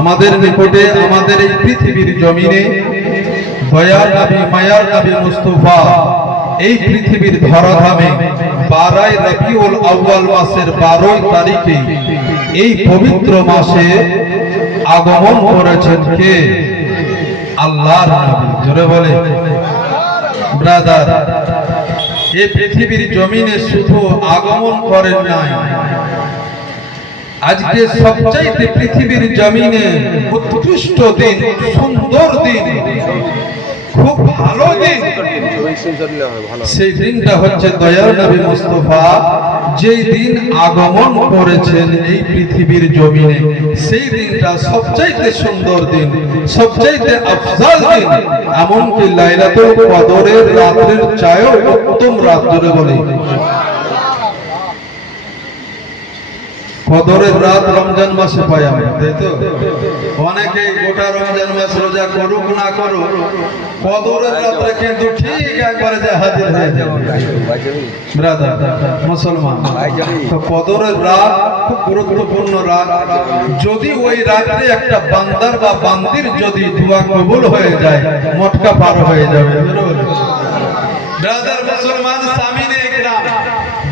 আমাদের নিকটে আমাদের এই পৃথিবীর জমিনে দয়ার নবী মায়ার নবী মুস্তাফা এই পৃথিবীর ধরাধামে 12 রবিউল আউয়াল মাসের 12 তারিখে এই পবিত্র মাসে আগমন করেছেন কে? আল্লাহর নবী। জোরে বলে ব্রাদার, এই পৃথিবীর জমিনে শুধু আগমন করেন নাই, আজকে সবচাইতে পৃথিবীর জমিনে উৎকৃষ্ট দিন, সুন্দর দিন, খুব ভালো দিন, সেই দিনটা হচ্ছে দয়ার নবী মুস্তাফা যেই দিন আগমন করেছেন এই পৃথিবীর জমিনে, সেই দিনটা সবচাইতে সুন্দর দিন, সবচাইতে আফজাল দিন। এমনকি লাইলাতুল কদরের রাতের চাইও উত্তম রাত। ধরে বলি কদরের রাত রমজান মাসে পাই আমরা, তাই তো? অনেকে গোটা রমজান মাস রোজা করুক না করুক, কদরের রাতে কিন্তু ঠিক একবারে যে হাজির হয়ে যাবে ব্রাদার মুসলমান। তো কদরের রাত খুব গুরুত্বপূর্ণ রাত। যদি ওই রাতে একটা বান্দার বা বান্দির যদি দোয়া কবুল হয়ে যায়, মটকা পার হয়ে যাবে ব্রাদার মুসলমান। সামিনে ইকরাম,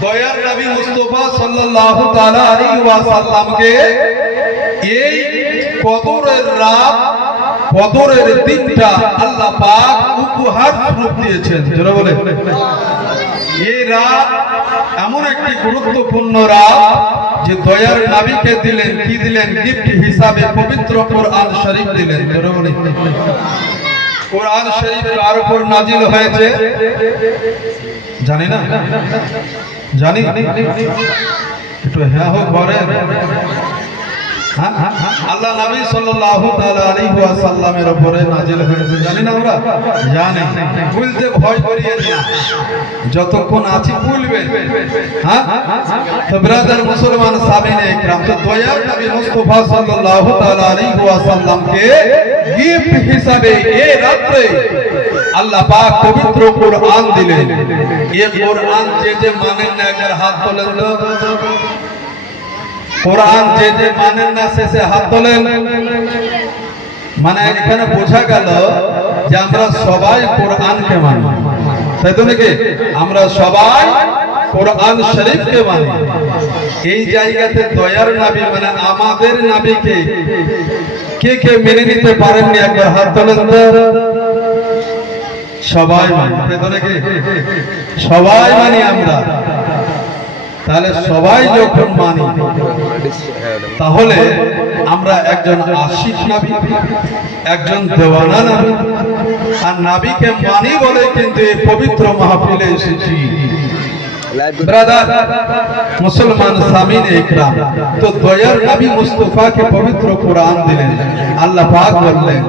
দয়ার নবী মুস্তাফা সাল্লাল্লাহু তাআলা আলাইহি ওয়াসাল্লামকে এই কদরের রাত, কদরের দিনটা আল্লাহ পাক উপহার স্বরূপ দিয়েছেন। যারা বলে এই রাত এমন একটি গুরুত্বপূর্ণ রাত যে দয়ার নবীকে দিলেন, কি দিলেন? গিফট হিসাবে পবিত্র কোরআন শরীফ দিলেন। যারা বলে কোরআন শরীফ কার উপর নাজিল হয়েছে জানি না? জানি? একটু হ্যাঁ হোক বলেন। আল্লাহ নবী সাল্লাল্লাহু তাআলা আলাইহি ওয়াসাল্লামের উপরে নাজিল হয়েছে, জানি না আমরা? জানি। বলতে ভয় করিয়ে না, যতক্ষণ আছি বলবেন। হ্যাঁ, তো ব্রাদার মুসলমান সামিনে ইকরাম, তো দয়ার নবী মুস্তাফা সাল্লাল্লাহু তাআলা আলাইহি ওয়াসাল্লামকে গিফট হিসাবে এই রাতে আল্লাহ পাক পবিত্র কোরআন দিলেন। এই কোরআন যে মানেন না, একবার হাত তোলেন তো। কোরআন যে মানেন না সে হাত তোলেন। মানে এখানে বোঝা গেল যে আমরা সবাই কোরআনকে মানি, তাই তো নাকি? আমরা সবাই কোরআন শরীফকে মানি। এই জায়গাতে দয়ার নবী মানে আমাদের নবীকে কে কে মেনে নিতে পারেননি, একবার হাত তোলেন তো। সবাই মানি, তাই তো নাকি? সবাই মানি আমরা। তাহলে সবাই যখন মানি, তাহলে আমরা একজন আশিক নবী, একজন দেওয়ানা নবী, আর নবীকে মানি বলে কিন্তু এই পবিত্র মাহফিলে এসেছি ব্রাদার মুসলমান সামিনে ইকরাম। তো দয়ার নবী মুস্তাফাকে পবিত্র কোরআন দিলেন। আল্লাহ পাক বললেন,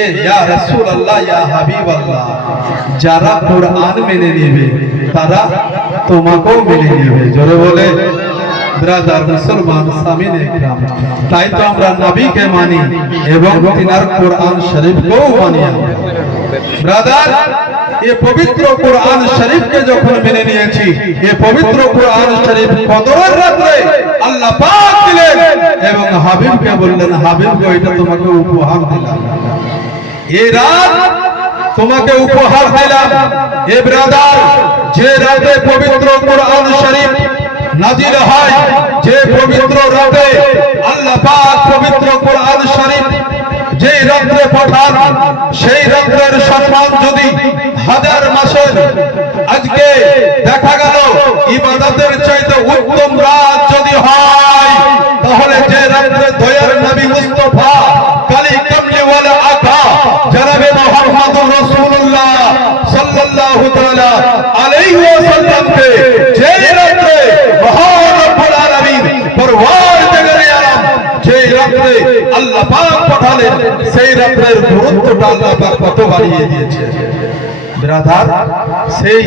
এ ইয়া রাসূলুল্লাহ, ইয়া হাবিবাল্লাহ, যারা কোরআন মেনে নেবে তারা তোমাকেও মেনে নেবে। জোরে বলে ব্রাদার মুসলমান সামিনে ইকরাম। তাই তো আমরা নবীকে মানি এবং তিনার কোরআন শরীফকেও মানি ব্রাদার। ये पवित्र कुरान शरीफ के যখন মেনে নিয়েছি, এই পবিত্র কুরআন শরীফ কদরের রাতে আল্লাহ পাক দিলেন এবং হাবিবকে বললেন, হাবিব এটা তোমাকে উপহার দিলাম, এই রাত তোমাকে উপহার দিলাম। এ ব্রাদার, যে রাতে পবিত্র কুরআন শরীফ নাজিল হয়, যে পবিত্র রাতে আল্লাহ পাক পবিত্র কুরআন শরীফ যে রাতে পাঠান, সেই রাতের সম্মান যদি হাজার মাসের আজকে দেখা গেল ইবাদতের চাইতে উত্তম রাত যদি হয়, তাহলে যে রাতে দয়ার নবী মুস্তাফা কালী কামলিওয়ালা আকা জনাবে মুহাম্মদুর রাসূলুল্লাহ সাল্লাল্লাহু তাআলা আলাইহি ওয়াসাল্লামকে যে রাতে মহান রব্বুল আলামিন পরওয়ারদিগারে আলম যে রাতে আল্লাহ পাক পাঠালেন, সেই রাতের গুরুত্বটা আল্লাহ পাক কত বাড়িয়ে দিয়েছে ব্রাদার। সেই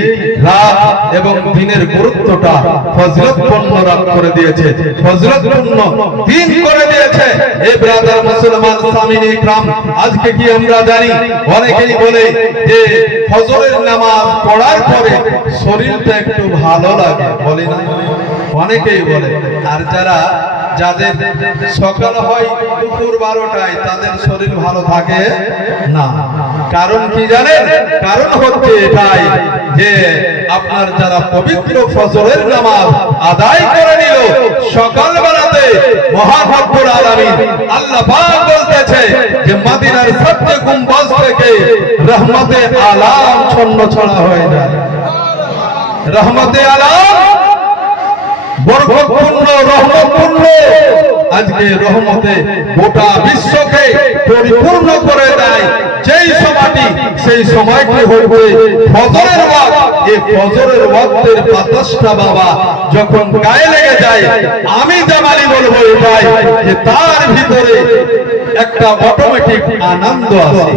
রাত এবং দিনের গুরুত্বটা ফজিলতপূর্ণ রাত করে দিয়েছে, ফজিলতপূর্ণ দিন করে দিয়েছে। এই ব্রাদার মুসলমান সামিনে ইকরাম, আজকে কি আমরা জানি? অনেকেই বলে যে ফজরের নামাজ পড়ার পরে শরীরটা একটু ভালো লাগে, বলে না? অনেকেই বলে। আর যাদের সকাল হয় দুপুর 12টায় তাদের শরীর ভালো থাকে না। কারণ কি জানেন? কারণ হচ্ছে এটাই যে আপনার যারা পবিত্র ফজরের নামাজ আদায় করে নিল সকাল বেলাতে, মহান রব্বুল আলামিন আল্লাহ পাক বলতেছে যে মদিনার সবচেয়ে গুম্বাজ থেকে রহমতে আলাম ছন্ন ছড়া হয়ে যায়। রহমতে আলাম বরকতপূর্ণ, রহমতপূর্ণ, আজকে রহমতে গোটা বিশ্বকে পরিপূর্ণ করে দেয়। যেই সময়টি, সেই সময়টি হইবে ফজরের ওয়াক্ত। এই ফজরের ওয়াক্তের বাতাসটা বাবা যখন গায়ে লেগে যায়, আমি জামালি বলবো এটাই যে তার ভিতরে একটা অটোমেটিক আনন্দ আছে।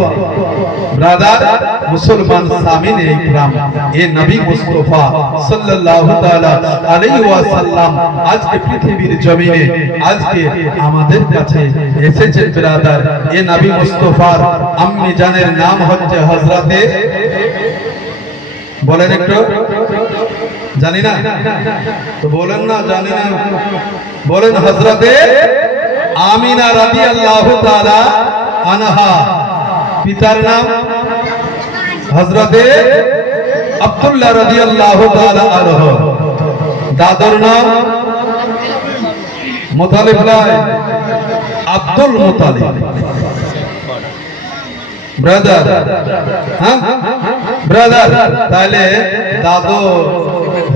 ব্রাদার, মুসলমান সামিনে ইকরাম, এ নবী মুস্তাফা সাল্লাল্লাহু তাআলা আলাইহি ওয়াসাল্লাম আজকে পৃথিবীর জমিনে আজকে আমাদের কাছে এসেছে। ব্রাদার, এ নবী মুস্তাফার আম্মি জানের নাম হচ্ছে হযরতে, বলেন একটু, জানি না তো বলেন না, জানি না বলেন, হযরতে আমিনা রাদিয়াল্লাহু তাআলা আনহা। পিতার নাম হযরতে আব্দুল্লাহ রাদিয়াল্লাহু তাআলা আনহু। দাদার নাম মুতালিব নয়, আব্দুল মুতালিব। ব্রাদার, হ্যাঁ ব্রাদার, তাহলে দাদু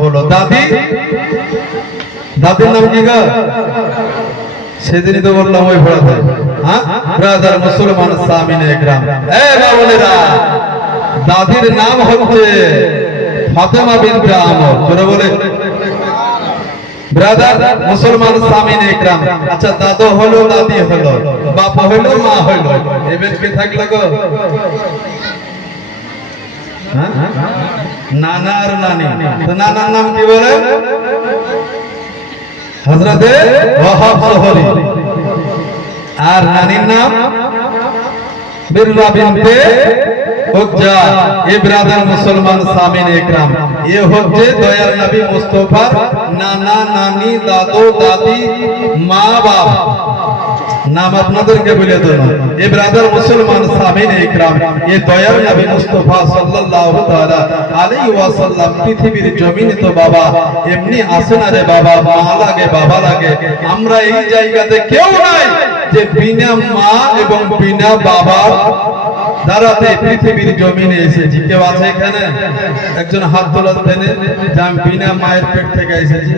হলো দাদি, দাদির নাম কি গো? সেদিনই তো বললাম ওই ভোড়াতে। হ্যাঁ ব্রাদার, মুসলমান সামিনে ইকরাম, এ বাবুলেরা, দাদির নাম হচ্ছে ফাতেমা বিনতে আমর। জোরে বলে ব্রাদার, মুসলমান সামিনে ইকরাম। আচ্ছা, দাদু হলো, দাদি হলো, বাপ হলো, মা হলো, এবার কে থাকলো গো? নানা আর নানি। তো নানার নাম কি বলে? হযরতে ওয়াহাব সোহরি। আর নানির নাম বিররা বিনতে উজ্জা। এ ব্রাদার, মুসলমান সামিনে ইকরাম, এ হচ্ছে দয়ার নবী মুস্তাফার নানা নানি, দাদু দাদি, মা বাপ নাম আপনাদেরকে বলে দেব। এ ব্রাদার, মুসলমান সামিনে ইকরাম, এ দয়ার নবী মুস্তাফা সাল্লাল্লাহু তাআলা আলাইহি ওয়াসাল্লাম পৃথিবীর জমিনে তো বাবা এমনি আসে না রে বাবা, মা লাগে, বাবা লাগে। আমরা এই জায়গাতে কেউ নাই যে বিনা মা এবং বিনা বাবার দ্বারাতে পৃথিবীর জমিনে এসেছি। কেউ আছে এখানে? একজন হাত তোলা দেন যে আমি বিনা মায়ের পেট থেকে এসেছি।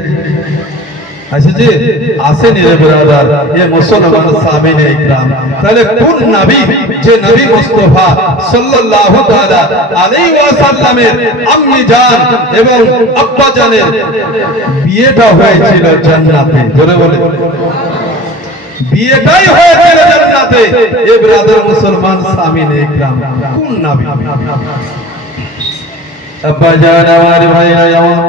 আসেছি? আসেনি রে ব্রাদার, এ মুসলমান সামিনে ইকরাম। তাহলে কোন নবী, যে নবী মুস্তাফা সাল্লাল্লাহু তাআলা আলাইহি ওয়াসাল্লামের আম্মি জান এবং আব্বা জানের বিয়েটা হয়েছিল জান্নাতে। জোরে বলে, বিয়েটাই হয়েছিল জান্নাতে। এ ব্রাদার, মুসলমান সামিনে ইকরাম, কোন নবী? আব্বা জান, আমার ভাইরা আমার,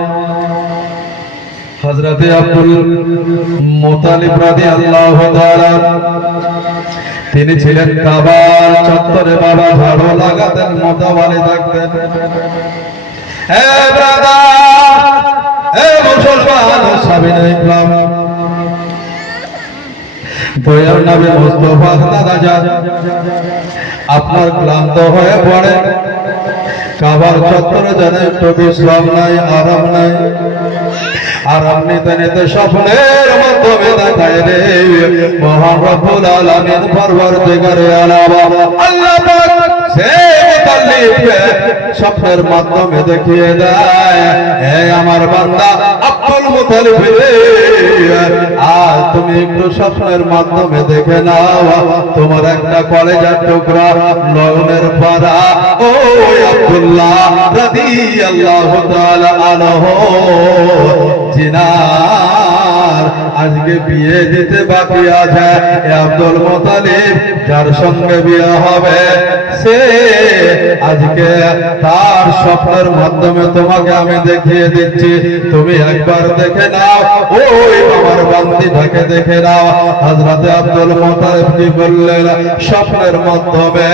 হযরতে আব্দুল মুতালিব রাদিয়াল্লাহু তাআলা, তিনি ছিলেন কাবার চত্বরে বাবা ঝাড়ু লাগাতেন, মোতাবালি থাকতেন। হে ব্রাদার, হে মুসলমান সামিনে ইকরাম, দয়ার নবী মুস্তাফা দাদা যান আপনার ক্লান্ত হয়ে পড়ে, কাবার চত্বরে যেন একটু বিশ্রাম নাই, আরাম নাই। আরাম নিতে নিতে স্বপ্নের মাধ্যমে দেখায় রে মহান রব্বুল আলামিন পরওয়ারদিগারে আলাম আল্লাহ পাক সেই মুতাল্লিবকে স্বপ্নের মাধ্যমে দেখিয়ে দেয়, হে আমার বান্দা আব্দুল মুতালিব রে, আজ তুমি একটু স্বপ্নের মাধ্যমে দেখে নাও, তোমার একটা কলেজার টুকরা নয়নের পারা ও আব্দুল্লাহ রাদিয়াল্লাহু তাআলা আনহু জিনার আজকে বিয়ে দিতে বাকি আছে। আব্দুল মুতালিব যার সঙ্গে বিয়ে হবে সে আজকে তার স্বপ্নের মাধ্যমে তোমাকে আমি দেখিয়ে দিচ্ছি, তুমি একবার দেখে নাও, ওই আমার বান্দিটাকে দেখে নাও। হযরত আব্দুল মুতালিব কি বললেন? স্বপ্নের মাধ্যমে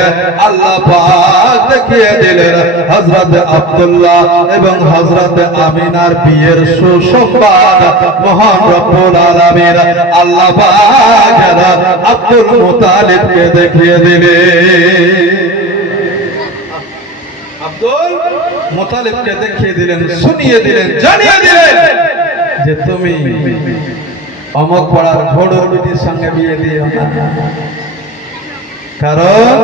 আল্লাহ পাক দেখিয়ে দিলেন হযরত আব্দুল্লাহ এবং হযরত আমিনার বিয়ের সুসংবাদ। মহান রব্বুল আলামিন আল্লাহ পাক আব্দুল মুতালিবকে দেখিয়ে দিলেন, আব্দুল মুতালিবকে দেখিয়ে দিলেন, শুনিয়ে দিলেন, জানিয়ে দিলেন যে তুমি অমক পাড়ার ঘোড়র বিটির সঙ্গে বিয়ে দিও না, কারণ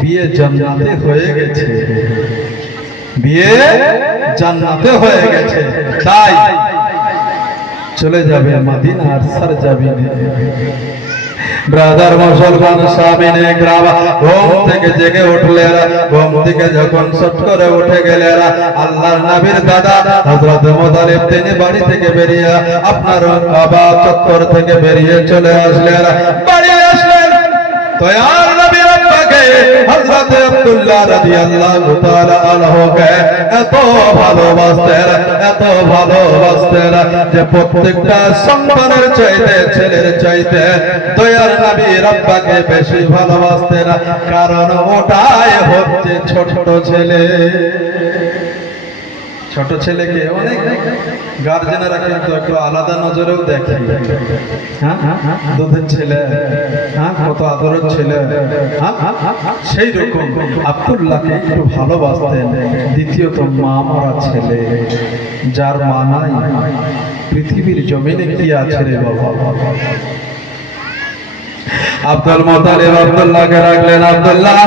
বিয়ে জান্নাতে হয়ে গেছে, বিয়ে জান্নাতে হয়ে গেছে, তাই চলে যাবে মদিনা আর সরজামিনে। ব্রাদার মুসলমান সামিনে গ্রাম ঘুম থেকে জেগে উঠলেন। ঘুম থেকে যখন সট করে উঠে গেলেন, আল্লাহর নবীর দাদা হযরত মুতালিব তিনি বাড়ি থেকে বেরিয়ে আপনার বাবা চত্বর থেকে বেরিয়ে চলে আসলেন। বাড়ি আসলেন তয়ার নবীর আব্বাকে হযরত আব্দুল্লাহ রাদিয়াল্লাহু তাআলা আনহুকে এত ভালোবাসতেন, এত ভালোবাসতেন যে প্রত্যেকটা সন্তানের চাইতে, ছেলের চাইতে দয়ার নবীর আব্বাকে বেশি ভালোবাসতেন, কারণ ওটাই হচ্ছে ছোট ছেলে। ছোট ছেলেকে অনেক গার্জেনেরা কিন্তু একটু আলাদা নজরেও দেখে, দুধের ছেলে, কত আদরের ছেলে, সেই রকম আব্দুল্লাহকে একটু ভালোবাসতেন। দ্বিতীয়ত মা মরা ছেলে, যার মা নাই, পৃথিবীর জমিনে কি আছে রে বাবা। আব্দুল মুতালিব আব্দুল্লাহকে রাখলেন, আব্দুল্লাহ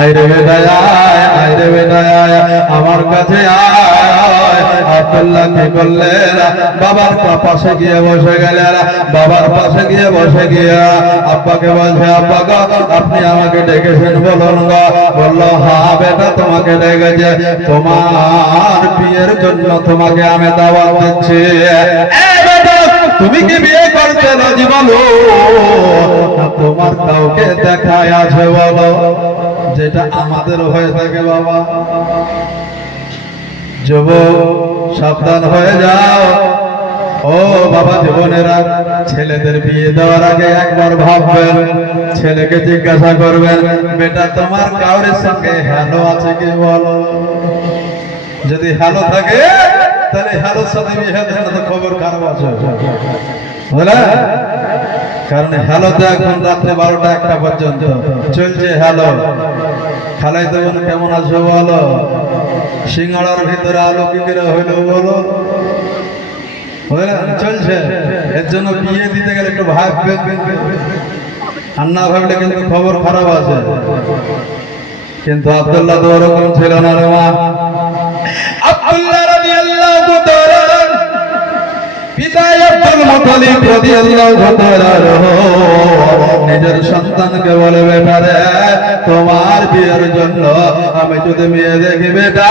আইরে বেটা আয়, আইরে বেটা আয়, আমার কাছে আয়। আব্দুল্লাহ কি করলেন? বাবার পাশে গিয়ে বসে গেলেন। বাবার পাশে গিয়ে বসে গিয়ে আব্বাকে বলছে, আব্বা গো আপনি আমাকে ডেকেছেন বলুন গো। বললো, হ্যাঁ বেটা তোমাকে ডেকেছে, তোমার বিয়ের জন্য তোমাকে আমি দাওয়াত দিচ্ছি। তুমি কি বিয়ে করতে রাজি বলো? তোমার কাউকে দেখায় আছে বলো? যেটা আমাদের হয়ে থাকে বাবা। যুবক সাবধান হয়ে যাও। ও বাবা জীবনেরা, ছেলেদের বিয়ে দেওয়ার আগে একবার ভাববেন, ছেলেকে জিজ্ঞাসা করবেন, বেটা তোমার কাউরের সঙ্গে হ্যালো আছে কি বলো? যদি হ্যালো থাকে তাহলে হ্যালোর সাথে বিয়ে দেন, তো খবর খারাপ আছে, বুঝলে? কারণ হ্যালোতে এখন রাত্রে 12টা-1টা পর্যন্ত চলছে হ্যালো। খালাই তখন কেমন আছো বলো? সিঙ্গাড়ার ভিতরে আলো কি করে হইলো বলো? চলছে। এর জন্য বিয়ে দিতে গেলে একটু ভাববেন, আর না ভাবলে কিন্তু খবর খারাপ আছে। কিন্তু আব্দুল্লাহ তো ওরকম ছিল না রে মা। আব্দুল্লাহ রাদিয়াল্লাহু তাআলা পিতা আব্দুল মুতালিব রাদিয়াল্লাহু তাআলা নিজের সন্তানকে বলে, বেটা রে তোমার বিয়ের জন্য আমি যদি মেয়ে দেখি, বেটা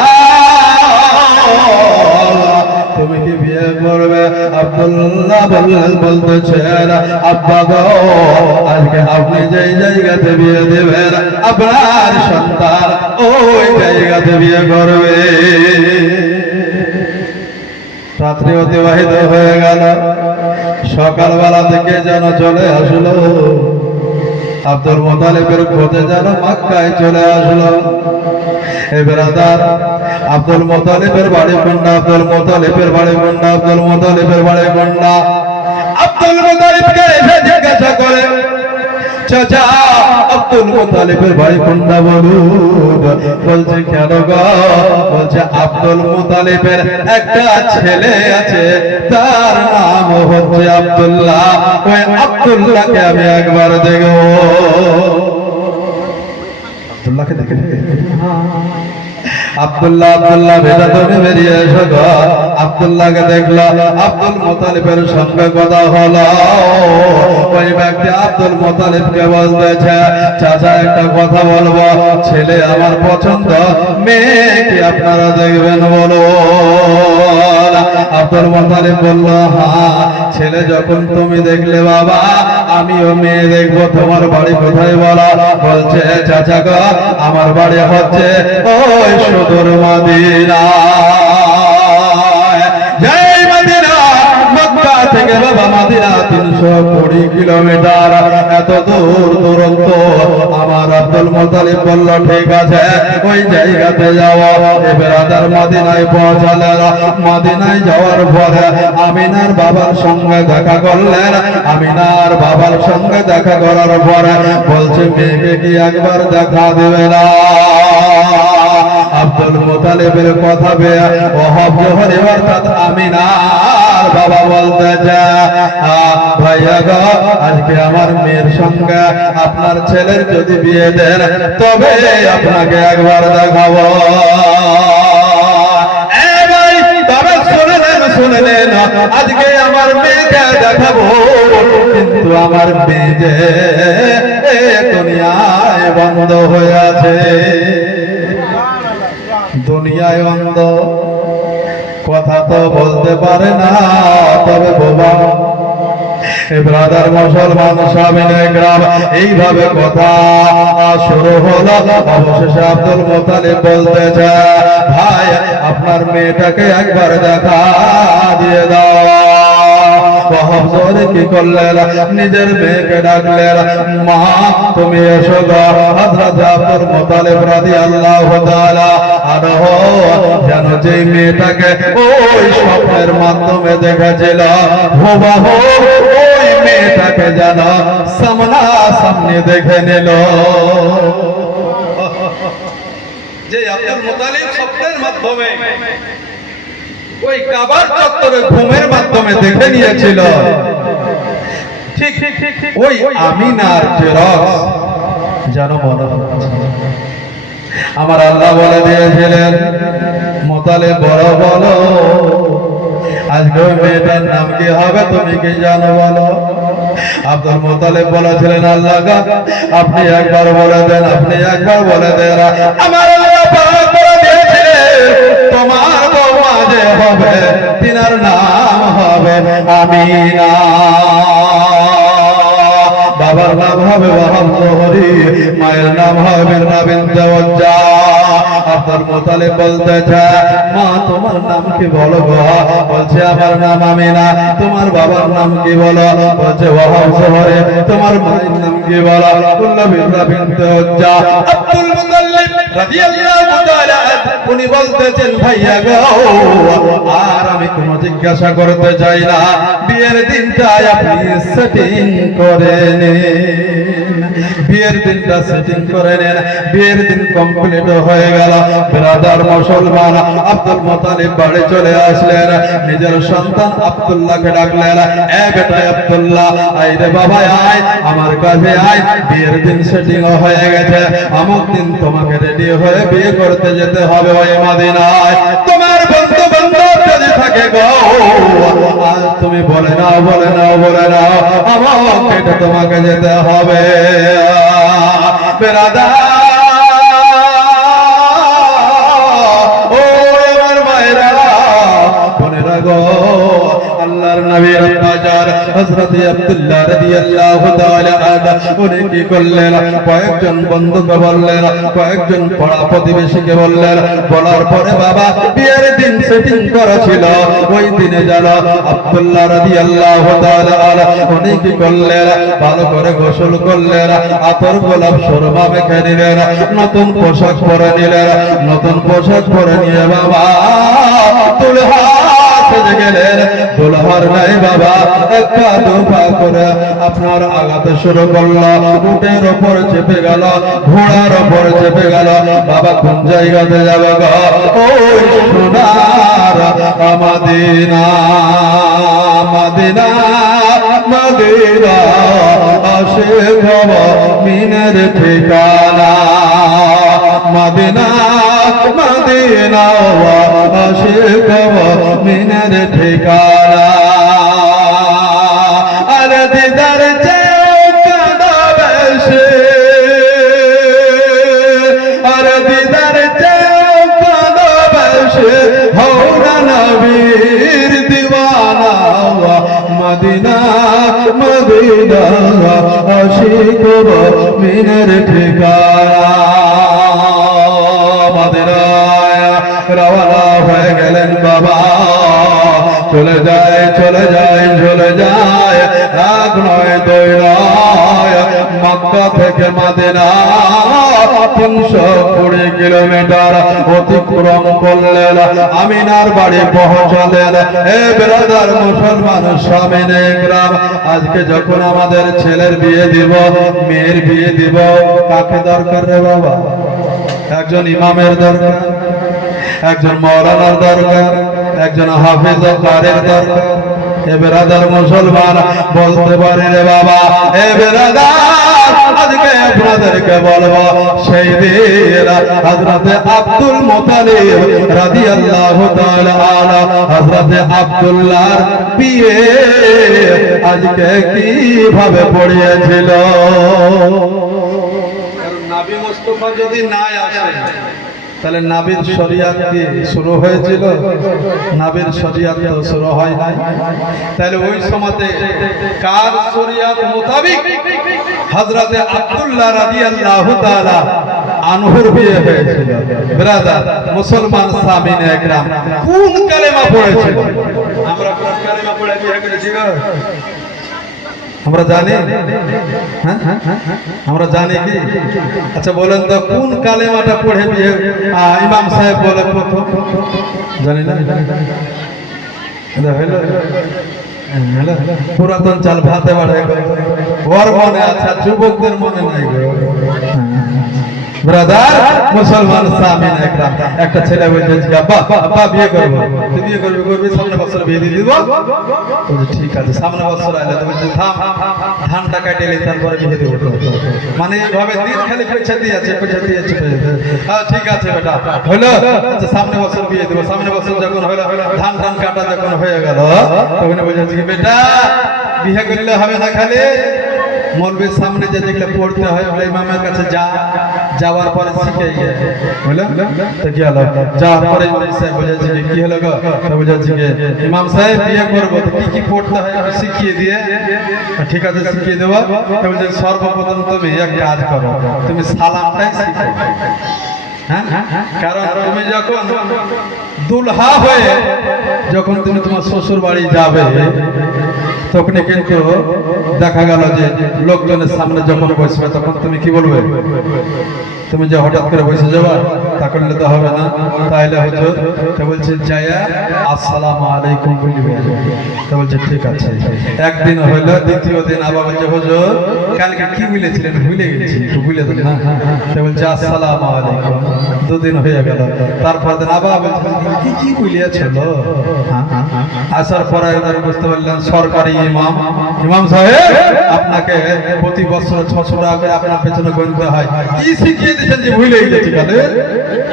তুমি কি বিয়ে করবে? আব্দুল্লাহ বলতেছেন, আব্বা গো আজকে আপনি যেই জায়গাতে বিয়ে দেবেন আপনার সন্তান ওই জায়গাতে বিয়ে করবে। রাত্রি অতিবাহিত হয়ে গেল। সকালবেলা থেকে যেন চলে আসলো আব্দুল মুতালিবের খোঁজে, যেন মক্কায় চলে আসলো। এবার আব্দুল মুতালিবের বাড়ি কোনটা? আব্দুল মুতালিবের বাড়ি কোনটা? আব্দুল মুতালিবের বাড়ি কোনটা? আব্দুল মুতালিবকে এসে জিজ্ঞাসা করে, চাচা আব্দুল মুতালিবের বাড়ি কোনটা বলুন? বলছে কেন গো? বলছে আব্দুল মুতালিবের একটা ছেলে আছে, তার নাম হচ্ছে আব্দুল্লাহ, ওই আব্দুল্লাহকে আমি একবার দেখব। আব্দুল্লাহকে দেখে আব্দুল্লাহ বেটা তুমি বেরিয়ে এসো গো। আব্দুল্লাহকে দেখলো। আব্দুল মুতালিবের সঙ্গে কথা হলো। ওই ওই ব্যক্তি আব্দুল মুত্তালিবকে বলতেছে, চাচা একটা কথা বলবো, ছেলে আমার পছন্দ, মেয়ে কি আপনারা দেখবেন বলো? আব্দুল মুত্তালিব বলল, হ্যাঁ, ছেলে যখন তুমি দেখলে বাবা, আমিও মেয়ে দেখবো। তোমার বাড়ি কোথায় বলো? বলছে, চাচা গো, আমার বাড়ি হচ্ছে ওই সুদূর মদিনা। জয় মদিনা! মক্কা থেকে বাবা মদিনা 320 কিলোমিটার, এত দূর দূরত্ব। আমার আব্দুল মুত্তালিব বলল, ঠিক আছে, ওই জায়গাতে যাও। এবার মদিনায় পৌঁছালেন। মদিনায় যাওয়ার পরে আমিনার বাবার সঙ্গে দেখা করলেন। আমিনার বাবার সঙ্গে দেখা করার পরে বলছে, মেয়েকে কি একবার দেখা দেবে না? আব্দুল মুত্তালিবের কথা পেয়ে ওহব জোহরি অর্থাৎ আমিনার বাবা বলতেছে, ভাইয়া গো, আজকে আমার মেয়ের সঙ্গে আপনার ছেলের যদি বিয়ে দেন, তবে আপনাকে একবার দেখাবো। শুনলেন, আজকে আমার মেয়েকে দেখাবো, কিন্তু আমার মেয়ে যে দুনিয়ায় বন্ধ হয়ে আছে। দুনিয়ায় অন্ধ, কথা তো বলতে পারে না, তবে বোবা। ব্রাদার মুসলমান সামিনে গ্রাম, এইভাবে কথা শুরু হলো। অবশেষে আব্দুল মুত্তালিব বলতেছে, ভাই আপনার মেয়েটাকে একবার দেখা দিয়ে দাও। কি করলেন, নিজের মেয়েকে ডাকলেন, মা তুমি এসো গো। হযরত আব্দুল মুত্তালিব রাদিয়াল্লাহু তাআলা আনহু যেন যে মেয়েটাকে ওই স্বপ্নের মাধ্যমে দেখেছিল, হুবহু ওই মেয়েটাকে যেন সামনাসামনি দেখে নিল। যে আব্দুল মুত্তালিব স্বপ্নের মাধ্যমে ওই কাবার চত্বরে ঘুমের মাধ্যমে দেখে নিয়েছিল, ঠিক ওই আমিনার জেরক্স যেন মনে হচ্ছে। আমার আল্লাহ বলে দিয়েছিলেন, মুত্তালিব বড় বলো, আজকে ওই মেয়েটার নাম কি হবে তুমি কি জানো বলো? আব্দুল মুত্তালিব বলেছিলেন, আল্লাহ আপনি একবার বলে দেন, আপনি একবার বলে দেন। আমার আল্লাহ বলে দিয়েছিলেন, তোমার বৌমা যে হবে তিনার নাম হবে আমিনা। বাবার নাম হবে ওয়াহাব জোহরি, মায়ের নাম হবে মির্জা বিনতে ওজ্জা। আব্দুল মুত্তালিব বলতেছে, মা তোমার নাম কি বলো গো? বলছে, আমার নাম আমিনা। তোমার বাবার নাম কি বলো? বলছে, ওয়াহাব জোহরি। তোমার মায়ের নাম কি বলো? বলল, মির্জা বিনতে ওজ্জা। আব্দুল মুত্তালিব রাদিয়াল্লাহু তাআলা উনি বলতেছেন, ভাইয়া গো, আর আমি কোনো জিজ্ঞাসা করতে চাই না, বিয়ের দিনটাই আপনি সেটিং করে নেন। বিয়ের দিনটা সেটিং করে নেন। বিয়ের দিন কমপ্লিট হয়ে গেল। ব্রাদার মুসলমান আব্দুল মুত্তালিব বাড়ি চলে আসলেন। নিজের সন্তান আব্দুল্লাহকে ডাকলেন, এ বেটা আব্দুল্লাহ, আয় রে বাবা আয়, আমার কাছে আয়, বিয়ের দিন সেটিং হয়ে গেছে। অমুক দিন তোমাকে রেডি হয়ে বিয়ে করতে যেতে হবে ওই মদিনায়। তোমার বন্ধু বান্ধব যদি থাকে গো, আজ তুমি বলে নাও, বলে নাও, বলে নাও, আমাকে তোমাকে যেতে হবে। বেরাদার, ও আমার মায়েরা, বোনেরা গো, আল্লাহর নবীর বাজার হযরত আব্দুল্লাহ রাদিয়াল্লাহু তাআলা আনহু উনি কি করলেন, কয়েকজন বন্ধুকে বললেন, কয়েকজন পাড়া প্রতিবেশীকে বললেন। বলার পরে বাবা বিয়ের দিন সেটিং করা ছিল, ওই দিনে যারা আব্দুল্লাহ রাদিয়াল্লাহু তাআলা আনহু উনি কি করলেন, ভালো করে গোসল করলেন, আতর গোলাপ সুরমা মেখে নিলেন, নতুন পোশাক পরে নিলেন। নতুন পোশাক পরে নিয়ে বাবা দুলহা সেজে গেলেন। দুলহার নাই বাবা একটা দুপা করে আপনার আগাতে শুরু করলো। উটের ওপর চেপে গেল, ঘোড়ার ওপর চেপে গেল। বাবা কোন জায়গাতে যাবে গো? ওই সোনার মদিনা, মদিনা, মদিনা, আশিক মিনের ঠিকানা। মদিনা, মদিনা, আশিক মিনের ঠিকানা। আর দিদার চেয়ে আশিক মিনের ঠিকানা মদিনায় রওনা হয়ে গেলেন বাবা চলে যায় চলে যায় চলে যায় এক নয় দুই নয় মক্কা থেকে মদিনা 320 কিলোমিটার অতিক্রম করলেন আমিনার বাড়ি পৌঁছলেন হে ব্রাদার মুসলমান সামিনে গ্রাম আজকে যখন আমাদের ছেলের বিয়ে দিব মেয়ের বিয়ে দিব কাকে দরকার রে বাবা একজন ইমামের দরকার একজন মাওলানার দরকার একজন হাফেজ ও কারির দরকার এ ব্রাদার মুসলমান বলতে পারে রে বাবা এ ব্রাদার আজকে আপনাদেরকে বলবো সেই দিন হযরতে আব্দুল মুত্তালিব রাদিয়াল্লাহু তাআলা আনহু হযরতে আব্দুল্লাহর বিয়ে আজকে কিভাবে পড়িয়েছিল কারণ নবী মুস্তাফা যদি না আসে তাহলে নবীর শরিয়ত কি শুরু হয়েছিল নবীর শরিয়ত তো শুরু হয় নাই তাহলে ওই সময়তে কার শরিয়ত মোতাবেক হযরতে আব্দুল্লাহ রাদিয়াল্লাহু তাআলা আনহুর বিয়ে হয়েছিল ব্রাদার মুসলমান সামিনে একরাম কোন কালেমা পড়েছিল আমরা কোন কালেমা পড়ে বিয়ে করেছি গো আমরা জানি আমরা জানি কি আচ্ছা বলেন তো কোন কালেমাটা পড়ে বিয়ে ইমাম সাহেব বলে প্রথম জানি না পুরাতন চাল ভাতে বাড়ে ওর মনে আছে যুবকদের মনে নাই গো ব্রাদার মুসলমান সামিন একরাম একটা ছেলে বলছে আব্বা আব্বা বিয়ে করব তুই বিয়ে করবি সামনে বছর বিয়ে দিয়ে দিব বলছে ঠিক আছে সামনে বছর আইলে তো বলছে থাম ধানটা কাটে লে তারপরে বিয়ে দেব মানে এইভাবে দিন খালি পয়সা দিয়েছে হ্যাঁ ঠিক আছে বেটা হলো আচ্ছা সামনে বছর বিয়ে দেব সামনে বছর যখন হলো ধান ধান কাটা যখন হয়ে গেল তখন বলছে কি বেটা বিয়ে করলে হবে না খালি মৌলবীর সামনে যে যেগুলো পড়তে হয় ওগুলো ইমামের কাছে যাওয়ার পরে শিখে গিয়ে বুঝলেন তো কি হলো যাওয়ার পরে ইমাম সাহেব বলেছে যে কি হলো গো তো বলেছে যে ইমাম সাহেব বিয়ে করবো তো কি কি পড়তে হয় শিখিয়ে দিয়ে ঠিক আছে শিখিয়ে দেবো তো বলছে সর্বপ্রথম তুমি এক কাজ করো তুমি সালামটাই শিখো হ্যাঁ কারণ তুমি যখন দুলহা হয়ে যখন তুমি তোমার শ্বশুর বাড়ি যাবে তখন কিন্তু দেখা গেল যে লোকজনের সামনে যখন বসবে তখন তুমি কি বলবে তুমি যে হঠাৎ করে বসে যাবা তা করলে তো হবে না তাইলে হুজুর তো বলছে জায়া আসসালামু আলাইকুম বলবে তো বলছে ঠিক আছে একদিন হইলো দ্বিতীয় দিন আবার বলছে হুজুর কালকে কি বলেছিলেন ভুলে গেছি একটু ভুলে দেন না তো বলছে আসসালামু আলাইকুম দুদিন হয়ে গেল তারপর দিন আবার বলছে কি কি বলিয়াছিল আসার পরে একবার বুঝতে পারলেন সরকারি ইমাম সাহেব আপনাকে প্রতি বছর 600 টাকা করে আপনার পেছনে গুনতে হয় কি শিখিয়ে দিয়েছেন যে ভুলে গেছি কালে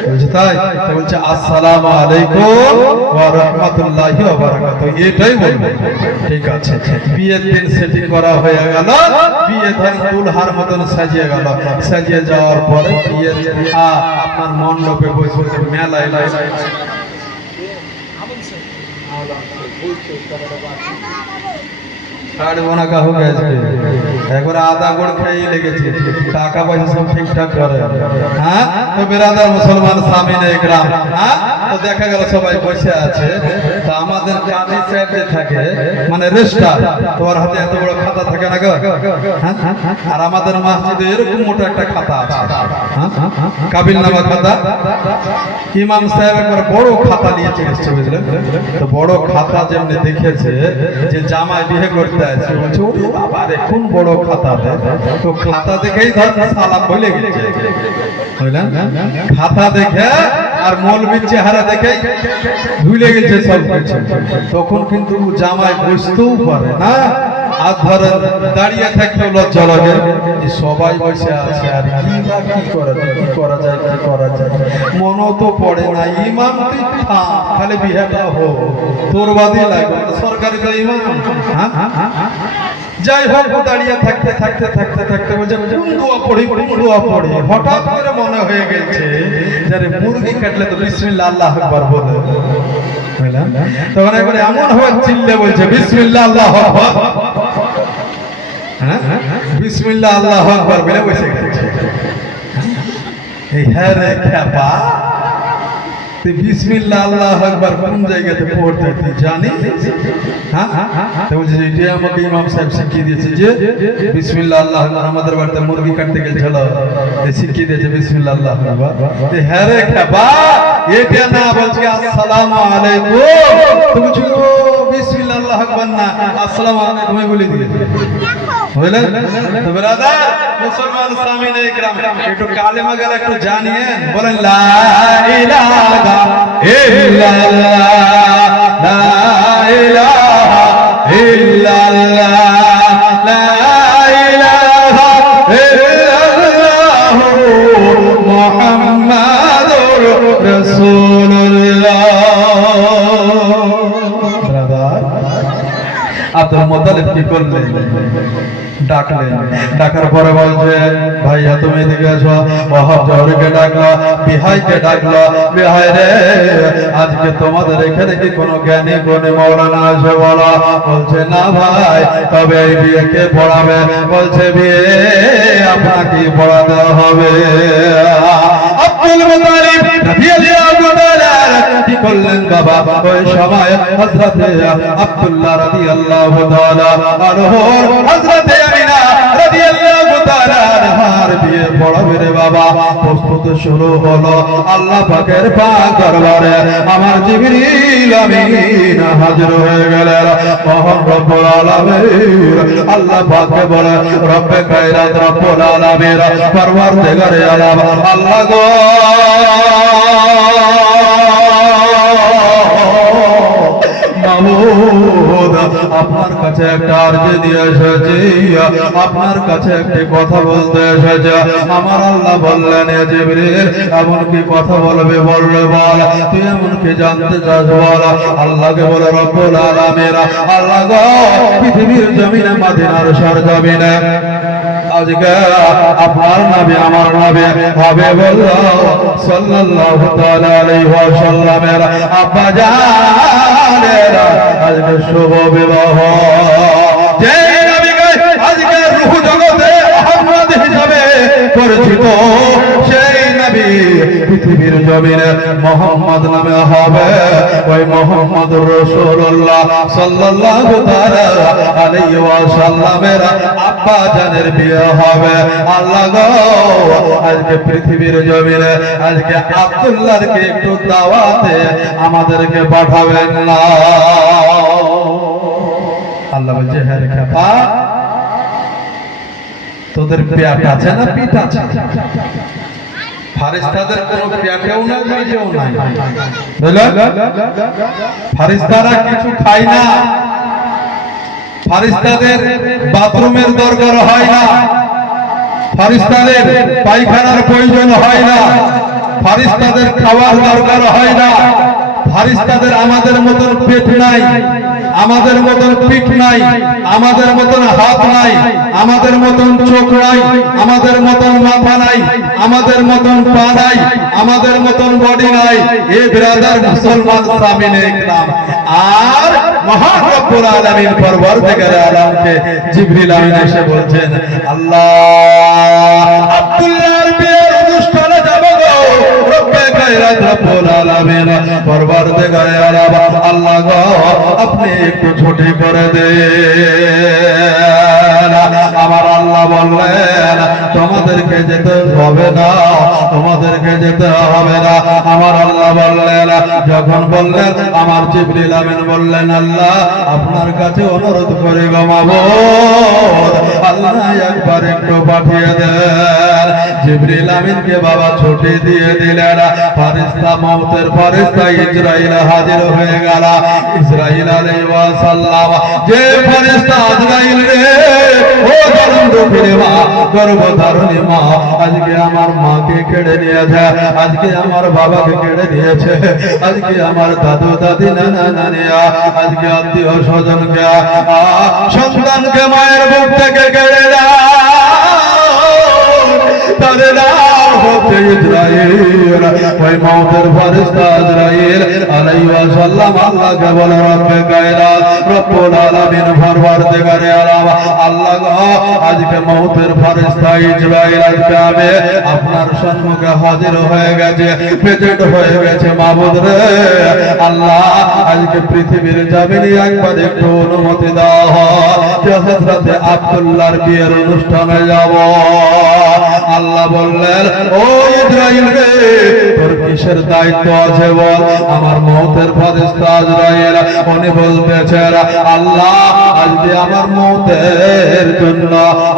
বলছে তাই তো বলছে আসসালামু আলাইকুম ওয়া রাহমাতুল্লাহি ওয়া বারাকাতুহু এটাই বলবো ঠিক আছে বিয়ের দিন সেটিং করা হয়ে গেল বিয়ে দিন দুলহার মতন সাজিয়ে গেল সাজিয়ে যাওয়ার পরে বিয়ে আপনার মণ্ডপে বসে মেলায় ছাড়বো না কাউকে আজকে একবার আদা গুড় খেয়ে লেগেছে টাকা পয়সা সব ঠিকঠাক করে হ্যাঁ তো বেরাদার মুসলমান সামিনে একরাম হ্যাঁ তো দেখা গেল সবাই বসে আছে তো আমাদের কাজী সাহেব যে থাকে মানে রেজিস্ট্রার তোমার হাতে এত বড় খাতা থাকে না গো আর আমাদের মসজিদে এরকম মোটা একটা খাতা আছে কাবিলনামা খাতা ইমাম সাহেব একবার বড় খাতা নিয়ে চলে এসেছে বুঝলেন তো বড় খাতা যেমনি দেখেছে যে জামাই বিয়ে করতে আছে বলছে ও বাবা রে কোন বড় খাতা তো খাতা দেখেই ধর সালাম বলে গেছে বুঝলেন খাতা দেখে আর মৌলবীর চেহারা দেখেই ভুলে গেছে সব কিছু তখন কিন্তু জামাই বুঝতেও পারে না আর ধরে দাঁড়িয়ে থাকতে লজ্জা লাগে যে সবাই বসে আছে আর কি করা যায় মনও তো পড়ে না ইমাম তুই খালি বিয়েটা হো তোর বাদে লাগবে সরকারি তো ইমাম যাই হোক দাঁড়িয়ে থাকতে বলছে দোয়া পড়ি হঠাৎ করে মনে হয়ে গেছে যারে মুরগি কাটলে তো বিসমিল্লাহ আল্লাহু আকবার বলে বুঝলেন তখন একবার এমন হয়ে চিল্লে বলছে বিসমিল্লাহ আল্লাহু আকবার হ্যাঁ বিসমিল্লাহ আল্লাহু আকবার বলে বসে গেছে। এই হ্যাঁ রে খ্যাপা, তুই বিসমিল্লাহ আল্লাহু আকবার কোন জায়গাতে পড়তে তুই জানিস? হ্যাঁ তো বলছে এটা আমাকে ইমাম সাহেব শিখিয়ে দিয়েছে যে বিসমিল্লাহ আল্লাহু আকবার। আমাদের বাড়িতে মুরগি কাটতে গেছিল, শিখিয়ে দিয়েছে বিসমিল্লাহ আল্লাহু আকবার। হ্যাঁ রে খ্যাপা, এটা না বলছে আসসালামু আলাইকুম, তুমি ছিল বিসমিল্লাহ আল্লাহু আকবার না আসসালামু আলাইকুম বলে দিয়েছে। বুঝলেন তো ব্রাদার, মুসলমান সামিনে ইকরাম, একটু কালেমা গেল একটু জানিয়েন, বলেন লা ইলাহা ইল্লাল্লাহ, লা ইলাহা ইল্লাল্লাহ, লা ইলাহা ইল্লাল্লাহ মুহাম্মাদুর রাসূলুল্লাহ। ব্রাদার আব্দুল মুত্তালিব কি করলেন? ডাকলেন, ডাকার পরে বলছে ভাইয়া তুমি এদিকে আসো। ওয়াহাব জহরকে ডাকলো, বিহাইকে ডাকলো, বিহাই রে আজকে তোমাদের এখানে কি কোনো জ্ঞানী গুণী মাওলানা আছে বলো? বলছে না ভাই, তবে এই বিয়ে কে পড়াবে? বলছে বিয়ে আপনাকে পড়াতে হবে। আব্দুল মুত্তালিব রাদিয়াল্লাহু তাআলা কি করলেন বাবা? ওই সময় হযরত আব্দুল্লাহ রাদিয়াল্লাহু তাআলা আনহু হযরত আমিনা রাদিয়াল্লাহু তাআলা আনহার বিয়ে পড়াবে রে বাবা। প্রস্তুত শুরু হলো। আল্লাহ পাকের পাক দরবারে আমার জিবরিল আমিন হাজির হয়ে গেলেন। মহান রব্বুল আলামিন আল্লাহ পাককে বলে রব্বে কায়নাত রব্বুল আলামিন পরওয়ারদিগারে আলম আল্লাহ গো আপনার কাছে একটা আরজি দিয়ে এসেছি, আপনার কাছে একটি কথা বলতে এসেছে। আমার আল্লাহ বললেন এ জিবরিল এমন কি কথা বলবে? বলবে বল, তুই এমন কি জানতে চাস বল। আল্লাহকে বলে রব্বুল আলামিন আল্লাহ গো পৃথিবীর জমিনে মদিনার সরজমিনে আজকে আপনার নবী আমার নবী হবে বলল সাল্লাল্লাহু তাআলা আলাইহি ওয়াসাল্লামের আব্বা জানের আজকে শুভ বিবাহ। যে নবীকে আজকে রূহ জগতে আহমদ হিসাবে পরিচিত, সেই নবী পৃথিবীর জমিনে মুহাম্মদ নামে হবে। ওই মুহাম্মদুর রাসূলুল্লাহ সাল্লাল্লাহু তাআলা আলাইহি ওয়াসাল্লামের আব্বা জানের বিয়ে হবে। আল্লাহ গো আজকে পৃথিবীর জমিনে আজকে আব্দুল্লাহকে একটু দাওয়াতে আমাদেরকে পাঠাবেন না। আল্লাহ বলছে হ্যাঁ রে খাপা, তোদের পেট আছে না পিঠ আছে? ফারিস্তাদের কোনো পেটেও না পিঠেও নাই। ফারিস্তারা কিছু খায় না, ফারিস্তাদের বাথরুমের দরকার হয় না, ফারিস্তাদের পায়খানার প্রয়োজন হয় না, ফারিস্তাদের খাওয়ার দরকার হয় না। ফারিস্তাদের আমাদের মতন পেট নাই, আমাদের মতন পিঠ নাই, আমাদের মতন হাত নাই, আমাদের মতন চোখ নাই, আমাদের মতন মাথা নাই, আমাদের মতন পা নাই, আমাদের মতন বডি নাই। এ ব্রাদার মুসলমান সামিনে ইকরাম, আর মহান রব্বুল আলামিন পরওয়ারদিগারে আলমকে জিবরিল আমিন এসে বলছেন আল্লাহ আব্দুল্লাহর বিয়ের অনুষ্ঠানে যাব গো। রব্বে কায়নাত রব্বুল আলামিন পরওয়ারদিগারে আলম আল্লাহ গো আপনি একটু ছুটি করে দেন। আমার আল্লাহ বললেন তোমাদেরকে যেতে হবে না, তোমাদেরকে যেতে হবে না। আমার আল্লাহ বললেন, যখন বললেন আমার জিবরিল আমিন বললেন আল্লাহ আপনার কাছে অনুরোধ করি গো মাবুদ, আল্লাহ একবার একটু পাঠিয়ে দেন। জিবরিল আমিনকে বাবা ছুটি দিয়ে দিলেন। ফারিস্তা মওতের ফারিস্তা ইসরাইল হাজির হয়ে গেল। ইসরাইল আলাইহিস সালাম যে ফারিস্তা আজরাইল রে ও ধরুন দুঃখের মা গর্ভধারণী মা আজকে আমার মাকে কেড়ে নিয়েছে, আজকে আমার বাবাকে কেড়ে নিয়েছে, আজকে আমার দাদু দাদি নানা নানিয়া আজকে আত্মীয় স্বজনকে সন্তানকে মায়ের বুক থেকে কেড়ে তাদের নাম হচ্ছে ইসরাইল। ওই মওতের ফারিস্তা আজরাইল আলাইহিস সালাম গোলাম আল্লাহকে বলে রব্বে কায়নাত রব্বুল আলামিন পরওয়ারদিগারে আলাম আল্লাহ গো আজকে মউতের ফেরেশতা ইসরাইল আজকে আমি আপনার সম্মুখে হাজির হয়ে গেছে প্রেজেন্ট হয়ে গেছে মাবুদ রে আল্লাহ আজকে পৃথিবীর জমিনে একবার একটু অনুমতি দাও যে হযরতে আব্দুল্লাহর বিয়ের অনুষ্ঠানে যাব আল্লাহ বললেন ও ইসরাইল রে তোর কিসের দায়িত্ব আছে বল আমার মউতের ফেরেশতা ইসরাইল উনি বলতেছেন আল্লাহ আজকে আমার মউতের জন্য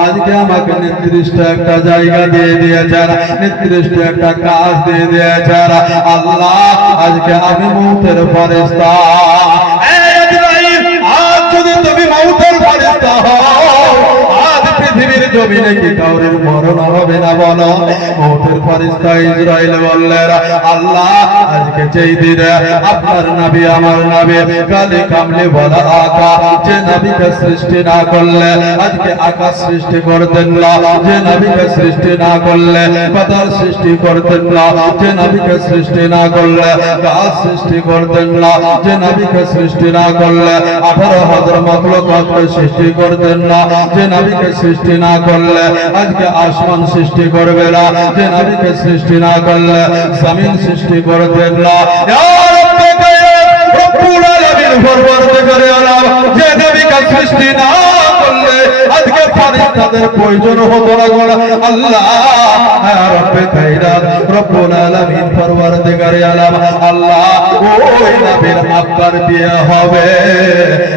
আজকে আমাকে নির্দিষ্ট একটা জায়গা দিয়ে দিয়েছেন নির্দিষ্ট একটা কাজ দিয়ে দিয়েছেন আল্লাহ আজকে আমি মউতের ফেরেশতা এই ইসরাইল আজ যদি তুমি মউতের ফেরেশতা হও আজ পৃথিবীর জমিনে কি কাউরের মরণ হবে না বলো মউতের ফেরেশতা ইসরাইল বললেন আল্লাহ আজকে যেই দিনে আপনার নবী আমার নবী কালে কামলে বলা আকা যে নবীকে সৃষ্টি না করলে আজকে আকাশ সৃষ্টি করতেন না যে নবীকে সৃষ্টি না করলে পাতাল সৃষ্টি করতেন না যে নবীকে সৃষ্টি না করলে গাছ সৃষ্টি করতেন না যে নবীকে সৃষ্টি না করলে 18,000 মখলুকাতকে সৃষ্টি করতেন না যে নবীকে সৃষ্টি না করলে আজকে আসমান সৃষ্টি করবে না যে নবীকে সৃষ্টি না করলে জমিন সৃষ্টি করতেন না ইয়া রব্বে কায়নাত রব্বুল আলামিন পরওয়ারদিগারে আলাম যে নবীকে সৃষ্টি না করলে আজকে ফেরেশতাদের প্রয়োজন হতো না গো আল্লাহ ইয়া রব্বে কায়নাত রব্বুল আলামিন পরওয়ারদিগারে আলাম আল্লাহ ওই নবীর আব্বার বিয়ে হবে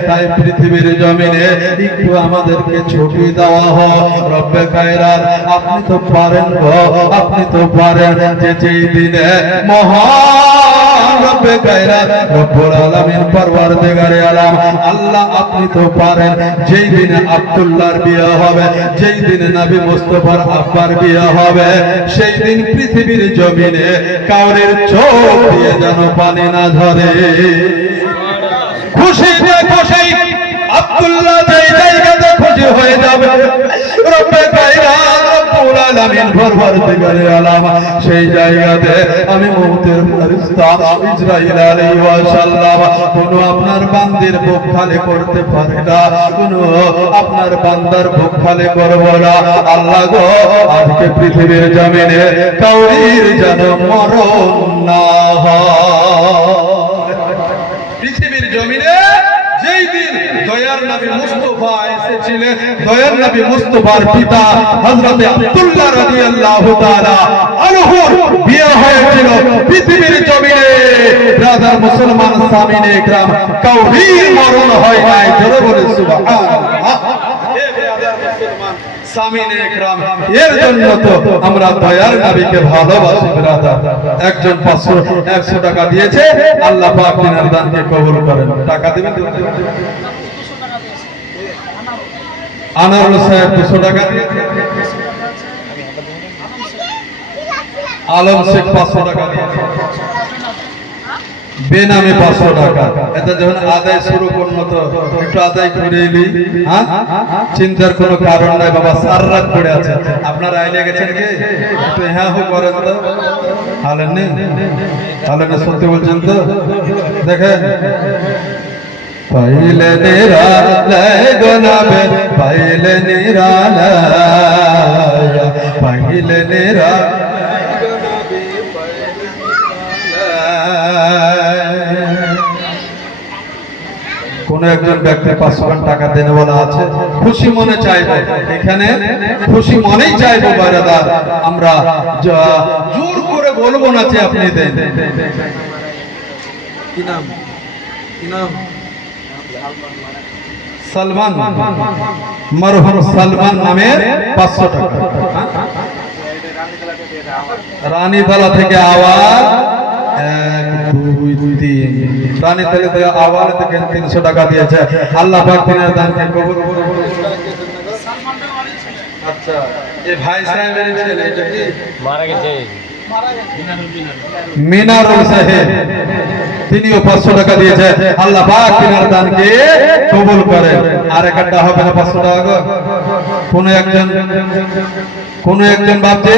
তাই পৃথিবীর জমিনে একটু আমাদেরকে ছুটি দেওয়া হোক রব্বে কায়নাত আপনি তো পারেন গো আপনি তো পারেন যে যেই দিনে মহান রব্বে কায়নাত রব্বুল আলামিন পরওয়ারদিগারে আলাম আল্লাহ আপনি তো পারেন যেই দিনে আব্দুল্লাহর বিয়ে হবে যেই দিনে নবী মুস্তাফার আব্বার বিয়ে হবে সেই দিন পৃথিবীর জমিনে কাউরের চোখ দিয়ে যেন পানি না ঝরে খুশিতে খুশি আব্দুল্লাহ যেই জায়গাতে খুশি হয়ে যাবে রব্বে কায়নাত রব্বুল আলামিন পরওয়ারদিগারে আলাম সেই জায়গাতে আমি মউতের ফেরেশতা ইসরাইল আলাইহিস সালাম কোন আপনার বান্দির বুক খালি করতে পারে না কোন আপনার বান্দার বুক খালি করব না আল্লাহ গো আজকে পৃথিবীর জমিনে কাউরির যেন মরণ না হয় পৃথিবীর জমিনে যেই দিন দয়ার নবী মুস্তাফা এসেছিলেন দয়ার নবী মুস্তাফার পিতা হযরতে আব্দুল্লাহ রাদিয়াল্লাহু তাআলা আনহুর বিয়ে হয়েছিল পৃথিবীর জমিনে ব্রাদার মুসলমান সামিনে ইকরাম কাউরির মরণ হয় নাই জোরে বলে সুবহানাল্লাহ হে ব্রাদার মুসলমান সামিনে ইকরাম এর জন্য তো আমরা দয়ার নবীকে ভালোবাসি ব্রাদার একজন 100 টাকা দিয়েছে আল্লাহ পাক দিনের দানকে কবুল করেন টাকা দিবেন আনারুল সাহেব 200 টাকা আলম শেখ 500 টাকা বেনামে 500 টাকা এটা যখন আদায় শুরু করলো তো একটু আদায় করে এলি হ্যাঁ চিন্তার কোনো কারণ নাই বাবা সারা রাত পড়ে আছে আপনারা আইলে গেছেন কি একটু হ্যাঁ হো করেন তো হালেন নি হালেন সত্যি বলছেন তো দেখেন পাইলে নিরালায় গোলাপে পাইলে নিরালায় পাইলে নিরালায় কোন একজন ব্যক্তি 500 টাকা দেনে বলা আছে খুশি মনে চাইবো এখানে খুশি মনেই চাইবো বারাদার আমরা জোর করে বলবো না যে আপনি দেন কি নাম সালমান মরহুম সালমান নামের 500 টাকা রানীতলা থেকে আওয়াজ 1 2 3 রানীতলা থেকে আওয়াজ থেকে 300 টাকা দিয়েছে আল্লাহ পাক তিনার দানকে কবুল করুন আচ্ছা এই ভাই সাহেবের ছেলে এটা কি মারা গেছে মিনারুল সাহেব তিনিও 500 টাকা দিয়েছে আল্লাহ পাক তিনার দানকে কবুল করেন আর একটা হবে না 500 টাকা কোন একজন ভাবছে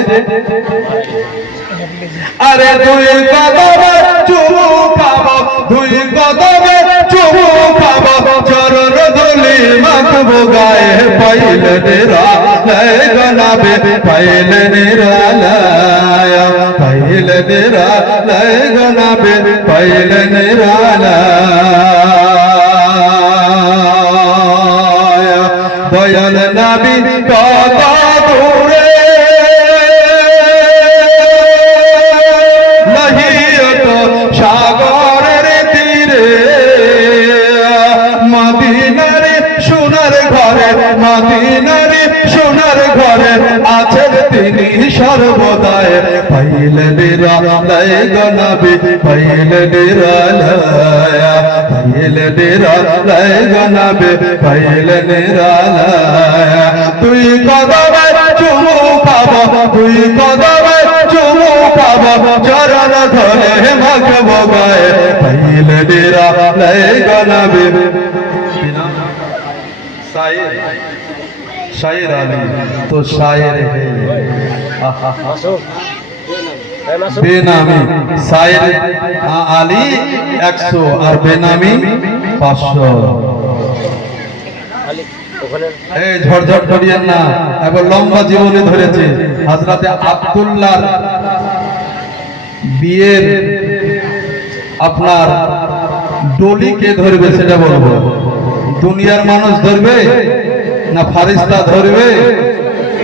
আরে তুই কদমে চুমু খাবো দুই কদমে চুমু খাবো চরণ ধুলি মাখবো গায়ে পাইলে নিরালয় গনাবে পাইলে নিরালয় পাইলে নিরালয় গনাবে পাইলে নিরালয় দয়াল নবী কত দূরে মহিয়ত সাগরের তীরে মদিনার সোনার ঘরে মদিনার সোনার ঘরে আছেন তিনি সর্বদায় পাইলে নিরালয় গনাবে পাইলে নিরালয় পাইলে নিরালয় গনাবে পাইলে নিরালয় তুই কদমে চুমু পাবো তুই কদমে চুমু পাবো চরণ ধরে মাখবো গায়ে পাইলে নিরালয় গনাবে शायर आली तो शायर है बेनामी शायर आली 100 और बेनामी 500 এই ঝড়ঝড় করিয়েন না এবার লম্বা জীবনে ধরেছে হযরতে আব্দুল্লাহ বিয়ের আপনার ডলি কে ধরবে সেটা বলবো দুনিয়ার মানুষ ধরবে না ফারিস্তা ধরবে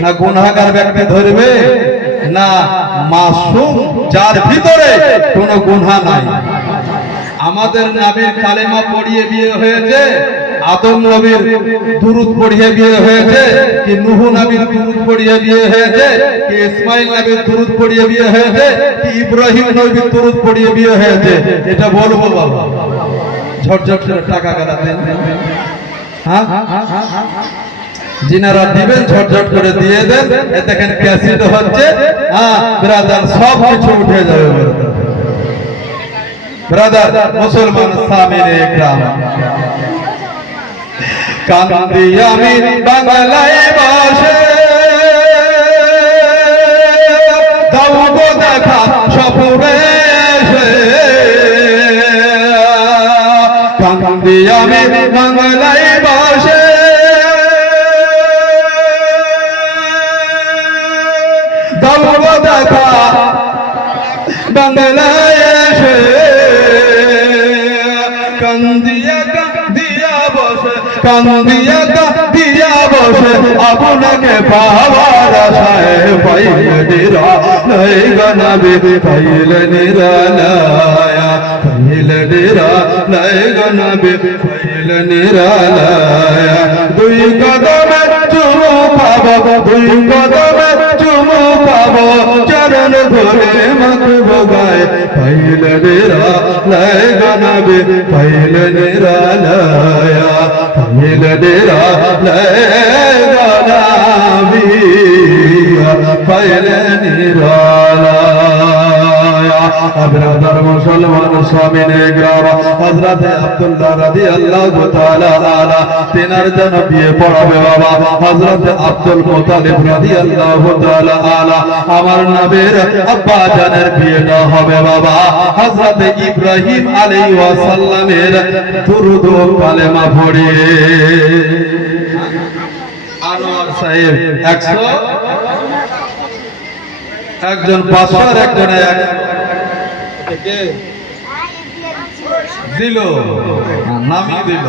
না গুনাহগার ব্যক্তি ধরবে না মাসুম যার ভিতরে কোনো গুনাহ নাই আমাদের নবীর কালেমা পড়িয়ে বিয়ে হয়েছে আদম নবীর দুরূদ পড়িয়ে বিয়ে হয়েছে কি নূহ নবীর দুরূদ পড়িয়ে বিয়ে হয়েছে কি ইসমাঈল নবীর দুরূদ পড়িয়ে বিয়ে হয়েছে কি ইব্রাহিম নবীর দুরূদ পড়িয়ে বিয়ে হয়েছে এটা বলবো বাবা ঝটঝট করে টাকা গালাতেন হ্যাঁ जिनारा दिबेन झटझट करे दिए देन ए देखें कैसेट হচ্ছে हां ब्रादार सब কিছু উঠে যাবে ब्रादार मुसलमान सामिने इकराम কান্দি আমি বাংলায় বসে দাও গো দেখা স্বপ্নে এসে কান্দি আমি বাংলায় বসে দেখা বাংলায় এসে কান্দিয়া দিয়া বসে আপনাকে পাওয়ার আশায় পাইলে নিরালয় গনাবে পাইলে নিরালয় পাইলে নিরালয় গনাবে পাইলে নিরালয় দুই কদমে চুমু পাবো দুই কদমে চুমু পাবো চরণ ধরে মাখবো গায়ে পাইলে নিরালয় গনাবে পাইলে নিরালয় পাইলে নিরালয় গনাবে পাইলে নিরালয় ব্রাদার মুসলমান সামিনে গ্রাম হযরত আব্দুল্লাহ রাদিয়াল্লাহু তাআলা আলা তিনার জন্য বিয়ে পড়াবে বাবা হযরত আব্দুল মুতালিব রাদিয়াল্লাহু তাআলা আলা আমার নবীর আব্বা জানের বিয়েটা হবে বাবা হযরত ইব্রাহিম আলাইহিস সালামের দুরূদ ও কালেমা পড়িয়ে আনোয়ার সাহেব 100 একজন 500 আর একজন 100 দিল নামি দিল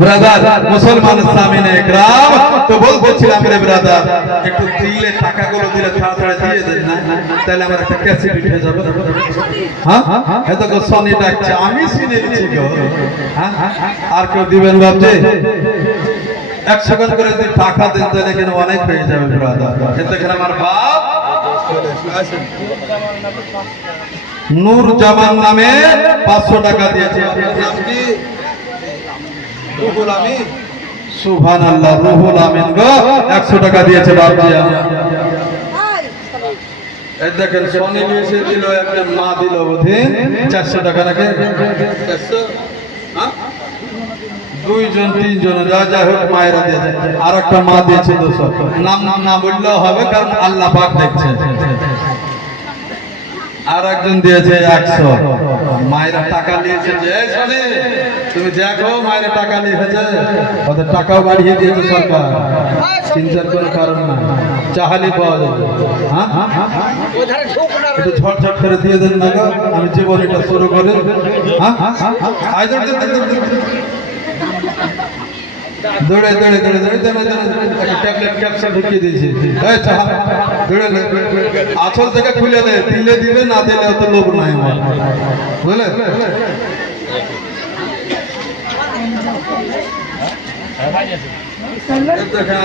ব্রাদার মুসলমান সামিনে ইকরাম তো বলছিলাম রে ব্রাদার একটু দিলে টাকাগুলো দিলে তাড়াতাড়ি দিয়ে দেন না তাহলে আমার একটা ক্যাসেট উঠে যাবে হ্যাঁ এত গো সনি ডাকছে আমি শুনেছি গো হ্যাঁ আর কেউ দিবেন ভাবছে 100 টাকা করে যদি টাকা দেন তাহলে এখানে অনেক হয়ে যাবে ব্রাদার এখানে আমার বাপ নূর জামান নামে 500 টাকা দিয়েছে আপনার নাম কি রুহুল আমিন সুবহানাল্লাহ রুহুল আমিন গো 100 টাকা দিয়েছে বাপজি এই দেখেন সোনি এসে দিল একটা মা দিল বুঝেন 400 টাকা নাকি 400 হ্যাঁ দুইজন তিনজন যা যা হোক মায়েরা দিয়েছে আর একটা মা দিয়েছে 200 নাম না বললেও হবে কারণ আল্লাহ পাক দেখছেন আর একজন দিয়েছে 100। মায়েরা টাকা নিয়েছে যে এই শোনে, তুমি দেখো মায়েরা টাকা নিয়েছে, ওদের টাকাও বাড়িয়ে দিয়েছে সরকার, চিন্তার কোনো কারণ না, চাহালি পাওয়া যাবে। হ্যাঁ একটু ঝটঝট করে দিয়ে দেন না গো, আমি জীবন এটা শুরু করে। হ্যাঁ দৌড়ে দৌড়ে দৌড়ে দৌড়ে ট্যাবলেট ক্যাপসুল ঢুকিয়ে দিয়েছে, দৌড়ে আঁচল থেকে খুলে দেয়, দিলে দিবে, না দিলে অত লোভ নাই আমার, বুঝলে?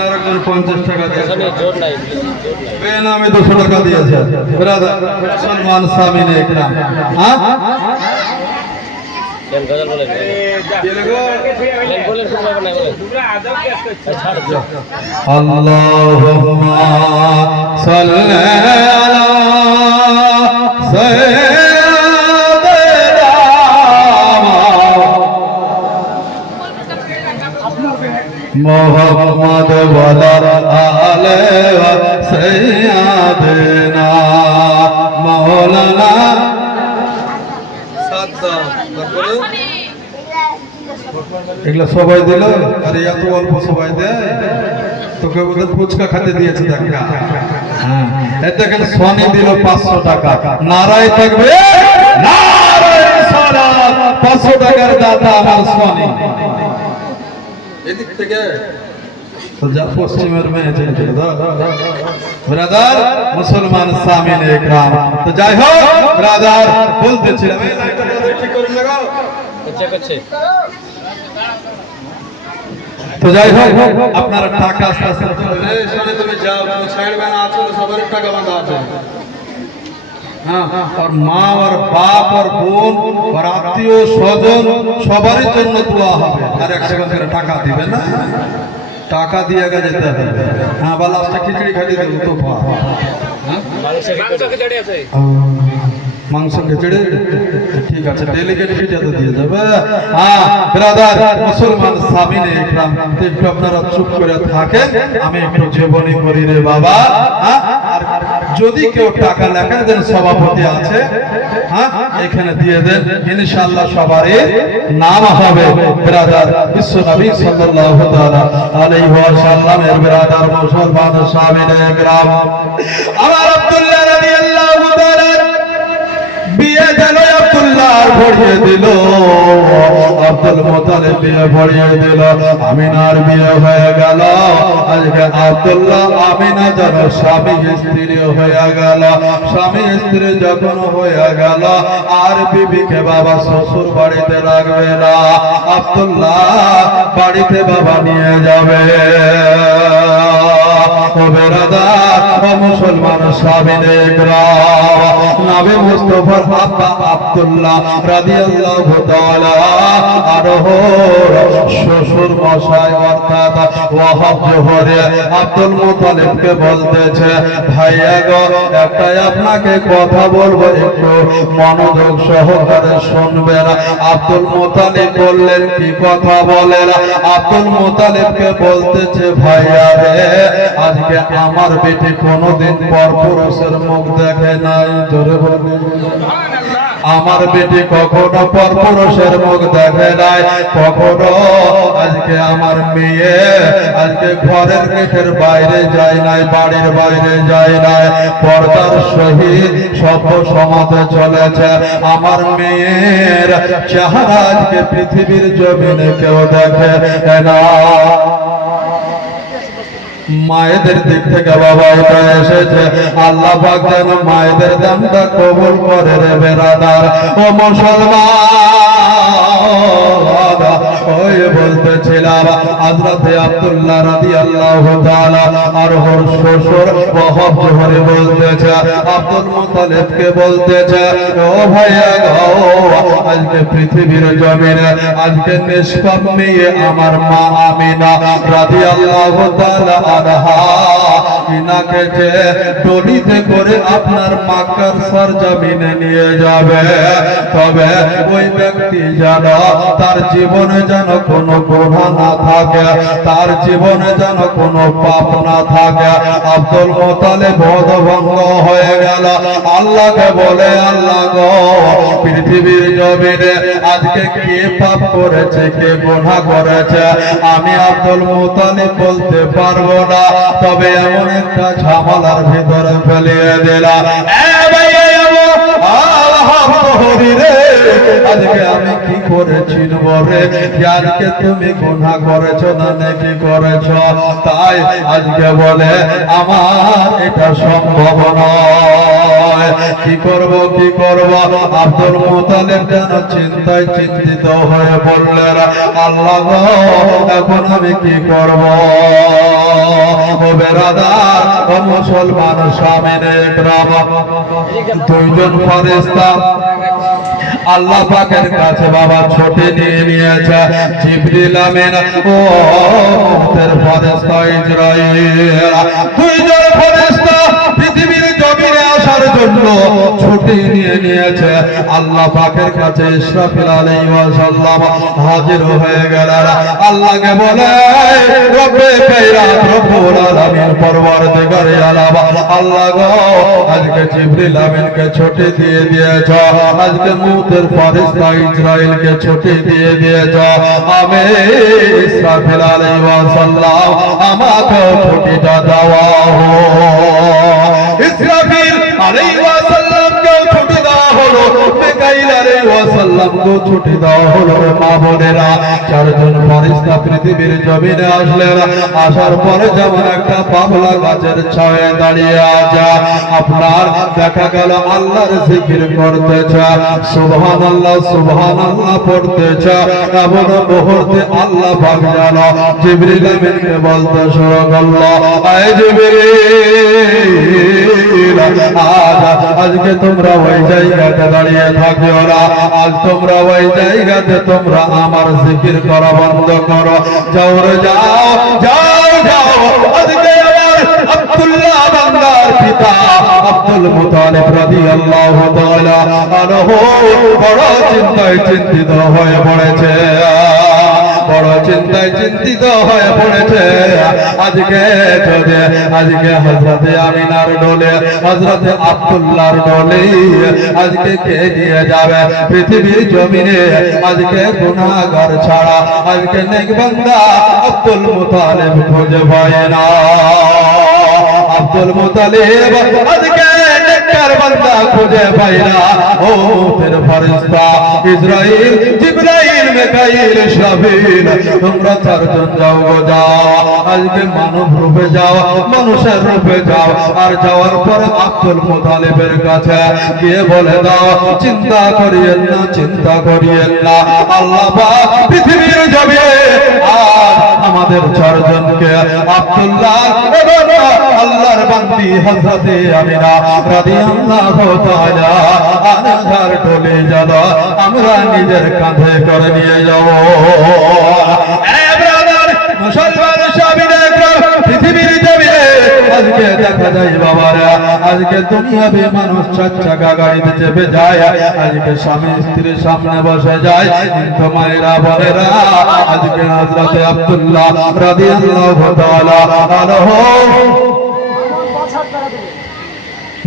আরেকজন 50 টাকা দিয়েছে, আমি 200 টাকা দিয়েছে। মুসলমান সামিনে ইকরাম, হ্যাঁ আল্লাহুম্মা সাল্লি আলা সাইয়্যিদিনা মুহাম্মদ ওয়া আলা আলি সাইয়্যিদিনা মাওলানা এগুলো সবাই দিল। আরে এত অল্প সবাই দেয়, তোকে ওদের ফুচকা খেতে দিয়েছে দেখা। হ্যাঁ দেখেন সোনি দিল 500 টাকা, নারায় থাকবে নারায় সালাত, 500 টাকার দাতা আমার সোনি। এদিক থেকে তো যা পশ্চিমের মেয়ে চেয়েছে ব্রাদার মুসলমান সামিনে ইকরাম। তো যাই হোক ব্রাদার বলতেছিলাম, এই লাইটটা ঠিক করে লাগাও, করছে। তো যাই হোক আপনারা টাকা আস্তে আস্তে তুমি যাও, সাইড ব্যান আছে, সবার টাকা বাঁধা আছে। হ্যাঁ আর মা আর বাপ আর বোন আর আত্মীয় স্বজন সবারই জন্য দোয়া হবে। আর 1 সেকেন্ড করে টাকা দিবে না, টাকা দিয়ে আগে যেতে হবে। হ্যাঁ বা লাস্টটা খিচুড়ি খাইয়ে দেবো তো মাংস খিচুড়ি, ঠিক আছে ডেলিগেট ফিটা তো দিয়ে যাবে। হ্যাঁ ব্রাদার মুসলমান সামিনে ইকরাম, একটু আপনারা চুপ করে থাকেন, আমি একটু জীবনী করি রে বাবা। হ্যাঁ আর যদি কেউ টাকা লেখেন দেন, সভাপতি আছে, হ্যাঁ এখানে দিয়ে দেন, ইনশাআল্লাহ সবারই নাম হবে। ব্রাদার বিশ্ব নবী সাল্লাল্লাহু তাআলা আলাইহি ওয়াসাল্লাম এর ব্রাদার মুসলমান সামিনে ইকরাম, আমার আব্দুল্লাহ রাদিয়াল্লাহু তাআলা বিয়ে দিল, আব্দুল্লাহ ভরিয়ে দিল, আব্দুল মুতালিব বিয়ে ভরিয়ে দিল, আমিনার বিয়ে হয়ে গেল। আজকে আব্দুল্লাহ আমিনা যেন স্বামী স্ত্রী হয়ে গেল। স্বামী স্ত্রী যখন হয়ে গেল, আর বিবিকে বাবা শ্বশুর বাড়িতে রাখবে না, আব্দুল্লাহ বাড়িতে বাবা নিয়ে যাবে। ও বেরাদার ও মুসলমান সামিনে ইকরাম, নবী মুস্তাফার আব্বা আব্দুল্লাহ রাদিয়াল্লাহু তাআলা আনহুর শ্বশুর মশাই অর্থাৎ ওয়াহাব জোহরে আব্দুল মুতালিবকে বলতেছে, ভাইয়া গো একটাই আপনাকে কথা বলবো, একটু মনোযোগ সহকারে শুনবেন। আব্দুল মুতালিব বললেন, কি কথা বলেন? আব্দুল মুতালিবকে বলতেছে, ভাইয়া রে আজকে আমার বেটি কোনোদিন পরপুরুষের মুখ দেখে নাই, জোরে বলে আমার বেটি কখনো পরপুরুষের মুখ দেখে নাই, কখনো আজকে আমার মেয়ে আজকে ঘরের গেটের বাইরে যায় নাই, বাড়ির বাইরে যায় নাই, পর্দার সহিত সভ্য সমাজে চলেছে। আমার মেয়ের চেহারা আজকে পৃথিবীর জমিনে কেউ দেখে না। মায়েদের দিক থেকে বাবা এটা এসেছে, আল্লাহ পাক যেন মায়েদের দানটা কবুল করে রে বেরাদার ও মুসলমান। ওই বলতেছিলাম হযরতে আব্দুল্লাহ রাদিয়াল্লাহু তাআলা আর ওর শ্বশুর ওয়াহাব জোহরে বলতেছে, আব্দুল মুতালিবকে বলতেছে, ও ভাইয়া গো আজকে পৃথিবীর জমিনে আজকে নিষ্পাপ মেয়ে আমার মা আমিনা রাদিয়াল্লাহু তাআলা আনহা, ইনাকে যে টলিতে করে আপনার মক্কার সরজমিনে নিয়ে যাবে, তবে ওই ব্যক্তি যেন তার জীবনে যেন কোনো গুনাহ না থাকে, তার জীবনে যেন কোনো পাপ না থাকে। আব্দুল মুত্তালিব হতভম্ব হয়ে গেল। আল্লাহকে বলে, আল্লাহ গো, পৃথিবীর জমিনে আজকে কে পাপ করেছে, কে গুনাহ করেছে আমি আব্দুল মুত্তালিব বলতে পারবো না, তবে এমন একটা ঝামেলার ভিতরে ফেলিয়ে দিলাম। আজকে আমি কি করেছি বলে, আজকে তুমি গুনাহ করেছো না নাকি করেছো, তাই আজকে বলে আমার এটা সম্ভব নয়। কি করব কি করব? আব্দুল মুত্তালিব যেন চিন্তায় চিন্তিত হয়ে বললেন, আল্লাহ গো, এখন আমি কি করব? ও বেরাদার, ও মুসলমান সামিনে ইকরাম, দুইজন ফেরেশতা আল্লাহ পাকের কাছে বাবা ছুটি নিয়ে নিয়েছে। জিবরিল আমিন ও মুহতের ফেরেশতা ইসরাঈল, দুইজন ফেরেশতা পৃথিবীর জমিনে আসার জন্য ছুটি নিয়ে নিয়েছে। আল্লাহ পাকের কাছে ইসরাফিল আলাইহিস সালাম হাজির হয়ে গেলেন। আল্লাহকে বলে, রব্বে কায়নাত রব্বুল আলামিন পরওয়ারদিগারে আলাম, আল্লাহ গো, আজকে জিবরিল আমিনকে ছুটি দিয়ে দিয়েছ, আজকে মুহতের ফেরেশতা ইসরাঈলকে ছুটি দিয়ে দিয়েছ, আমি ইসরাফিল আলাইহিস সালাম আমাকে ছুটিটা দেওয়া হোক। ইসরাফিল আলাইহিস সালামকে ছুটি দেওয়া হলো, মিকাইল আলাইহিস সালামকে ছুটি দেওয়া হলো। মা বোনেরা, চারজন ফেরেশতা পৃথিবীর জমিনে আসলেন। আসার পরে যেমন একটা পাগলা গাছের ছায়ে দাঁড়িয়ে আছে, আপনার দেখা গেল আল্লাহর জিকির করতেছে, সুবহানাল্লাহ সুবহানাল্লাহ পড়তেছে। এমন মুহূর্তে আল্লাহ পাক যেন জিবরিল আমিনকে বলতে শুরু করলো, আয় জিবরিল, আজকে তোমরা ওই জায়গাতে দাঁড়িয়ে থাকিও না, আজ তোমরা ওই জায়গাতে তোমরা আমার জিকির করা বন্ধ করো। যাও রে যাও যাও যাও, আজকে আমার আব্দুল্লাহ বান্দার পিতা আব্দুল মুত্তালিব রাদিয়াল্লাহু তাআলা আনহু বড় চিন্তায় চিন্তিত হয়ে পড়েছে, বড় চিন্তায় চিন্তিত হয়ে পড়েছে। আজকে যদি আজকে হযরতে আমিনার ডোলে, হযরতে আব্দুল্লাহর ডোলে আজকে কে নিয়ে যাবে পৃথিবীর জমিনে? আজকে গুনাহগার ছাড়া আজকে নেক বান্দা আব্দুল মুত্তালিব খুঁজে পায় না। আব্দুল মুত্তালিব আজকে নেককার বান্দা খুঁজে পায় না। ও তের ফেরেশতা ইসরাঈল, জিবরাইল, মিকাইল, ইসরাফিল, তোমরা চারজন যাও গো, যাও আজকে মানব রূপে যাও, মানুষের রূপে যাও, আর যাওয়ার পর আব্দুল মুত্তালিবের কাছে গিয়ে বলে দাও, চিন্তা করিয়েন না, চিন্তা করিয়েন না, আল্লাহ পাক পৃথিবীর জমিনে আর আমাদের চারজনকে আব্দুল্লাহ এবং আল্লাহর বান্দি হযরতে আমিনা রাদিয়াল্লাহু তাআলা আনহার ডোলে যাব, আমরা নিজের কাঁধে করে নিয়ে যাব। এ ব্রাদার, মুসলমান সাবিনা একরাম, পৃথিবীর জমিনে আজকে দেখা যায় বাবারা, আজকে দুনিয়াবে মানুষ চার চাকা গাড়িতে চেপে যায়, আজকে স্বামী স্ত্রীর সামনে বসে যায়, কিন্তু মায়েরা বোনেরা আজকে হযরতে আব্দুল্লাহ রাদিয়াল্লাহু তাআলা আনহু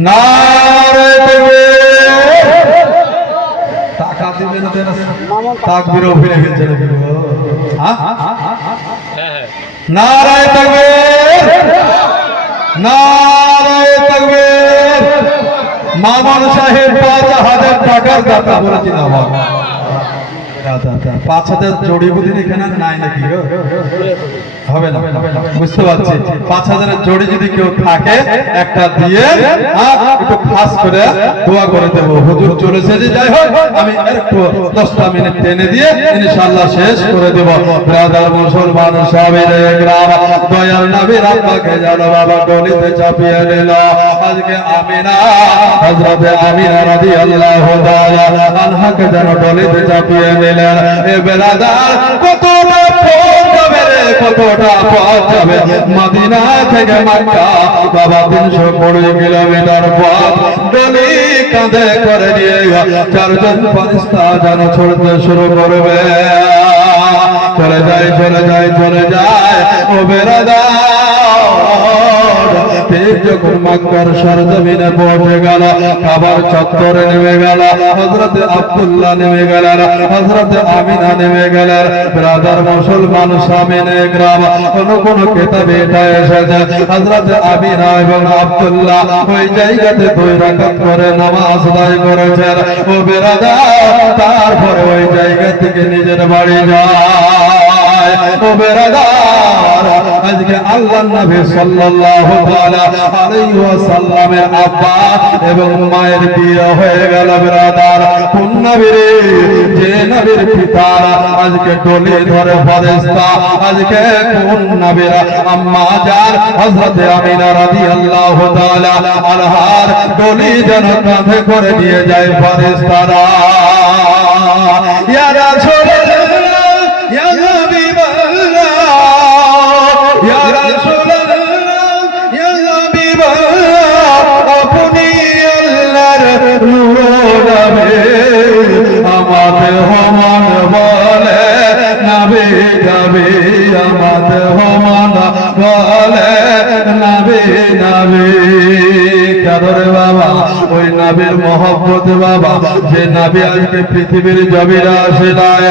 নারে তাকবীর, টাকা দিবেন দেন, তাকবীর ফিরে গেছে নাকি? হ্যাঁ, নারে তাকবীর, নারে তাকবীর। মামুন সাহেব ৫,০০০ টাকার দাতা বলেছেন, আবার ৫,০০০ জড়িবুটি এখানে নাই নাকি? হবে না, বুঝতে পারছি। ৫,০০০ জড়ি যদি কেউ থাকে একটা দিয়ে একটু খাস করে দোয়া করে দেব। হুজুর চলেছে যে, যাই হোক আমি একটু 10টা মিনিট টেনে দিয়ে ইনশাআল্লাহ শেষ করে দেব। ব্রাদার মুসলমান সাহাবীরা একরাম, দয়াল নবীর আব্বাকে জানো বাবা ডলিতে চাপিয়ে নিল। আজকে আমিনা, হযরতে আমিনা রাদিয়াল্লাহু তাআলা আনহাকে জানো ডলিতে চাপিয়ে নিলেন। এ ব্রাদার, কতটা পথ যাবে রে, কতটা পথ যাবে মদিনা থেকে মক্কা বাবা, ৩২০ কিলোমিটার পথ ডলি কাঁধে করে নিয়ে চারজন ফেরেশতা যেন ছুটতে শুরু করবে। চলে যায় চলে যায় চলে যায় ও বেরাদার যখন মক্কার সরজমিনে পৌঁছে গেল কাবার চত্বরে নেমে গেল হযরত আব্দুল্লাহ নেমে গেলেন হযরত আমিনা নেমে গেলেন ব্রাদার মুসলমান সামনে গ্রাম কোন কিতাবে এটা এসেছে হযরত আমিনা এবং আব্দুল্লাহ ওই জায়গাতে 2 রাকাত করে নামাজ আদায় করেছেন ও বেরাদার তারপরে ওই জায়গা থেকে নিজের বাড়ি যায় ও বেরাদার আজকে আল্লাহর নবী সাল্লাল্লাহু আলাইহি ওয়াসাল্লামের আব্বা এবং মায়ের বিয়ে হয়ে গেল ব্রাদার কোন নবীর যে নবীর পিতা আজকে ডলি ধরে ফেরেশতা আজকে কোন নবীর আম্মা জান হযরত আমিনা রাদিয়াল্লাহু তাআলা আনহার ডলি যেন কাঁধে করে নিয়ে যায় ফেরেশতারা ইয়া রাসূলুল্লাহ ইয়া হাবিবাল্লাহ ইয়া রাসূলুল্লাহ ইয়া হাবিবাল্লাহ আপনি আল্লাহর নূর নবী আমাদের হমান বলে নবী নবী আমাদের হমান বলে নবী নবী কাদরে বাবা ওই নবীর মহব্বত বাবা যে নবী আজকে পৃথিবীর জমিনে আসিলায়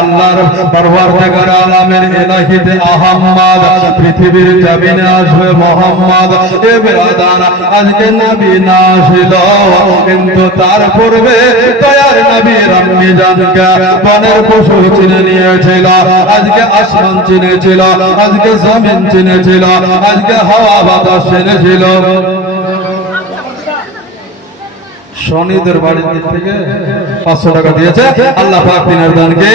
আল্লাহর পরওয়ারদিগার আলামের ইলাহিতে আহমদ পৃথিবীর জমিনে আসবে মোহাম্মদ এ বেরাদার আজকে নবী না আসিল কিন্তু তার পূর্বে দয়ার নবী আম্মি জানকে বনের পশু চিনে নিয়েছিল আজকে আসমান চিনেছিল আজকে জমিন চিনেছিল আজকে হাওয়া বাতাস চিনেছিল শনিদের বাড়ির দিক থেকে 500 টাকা দিয়েছে আল্লাহ পাক তিনার দানকে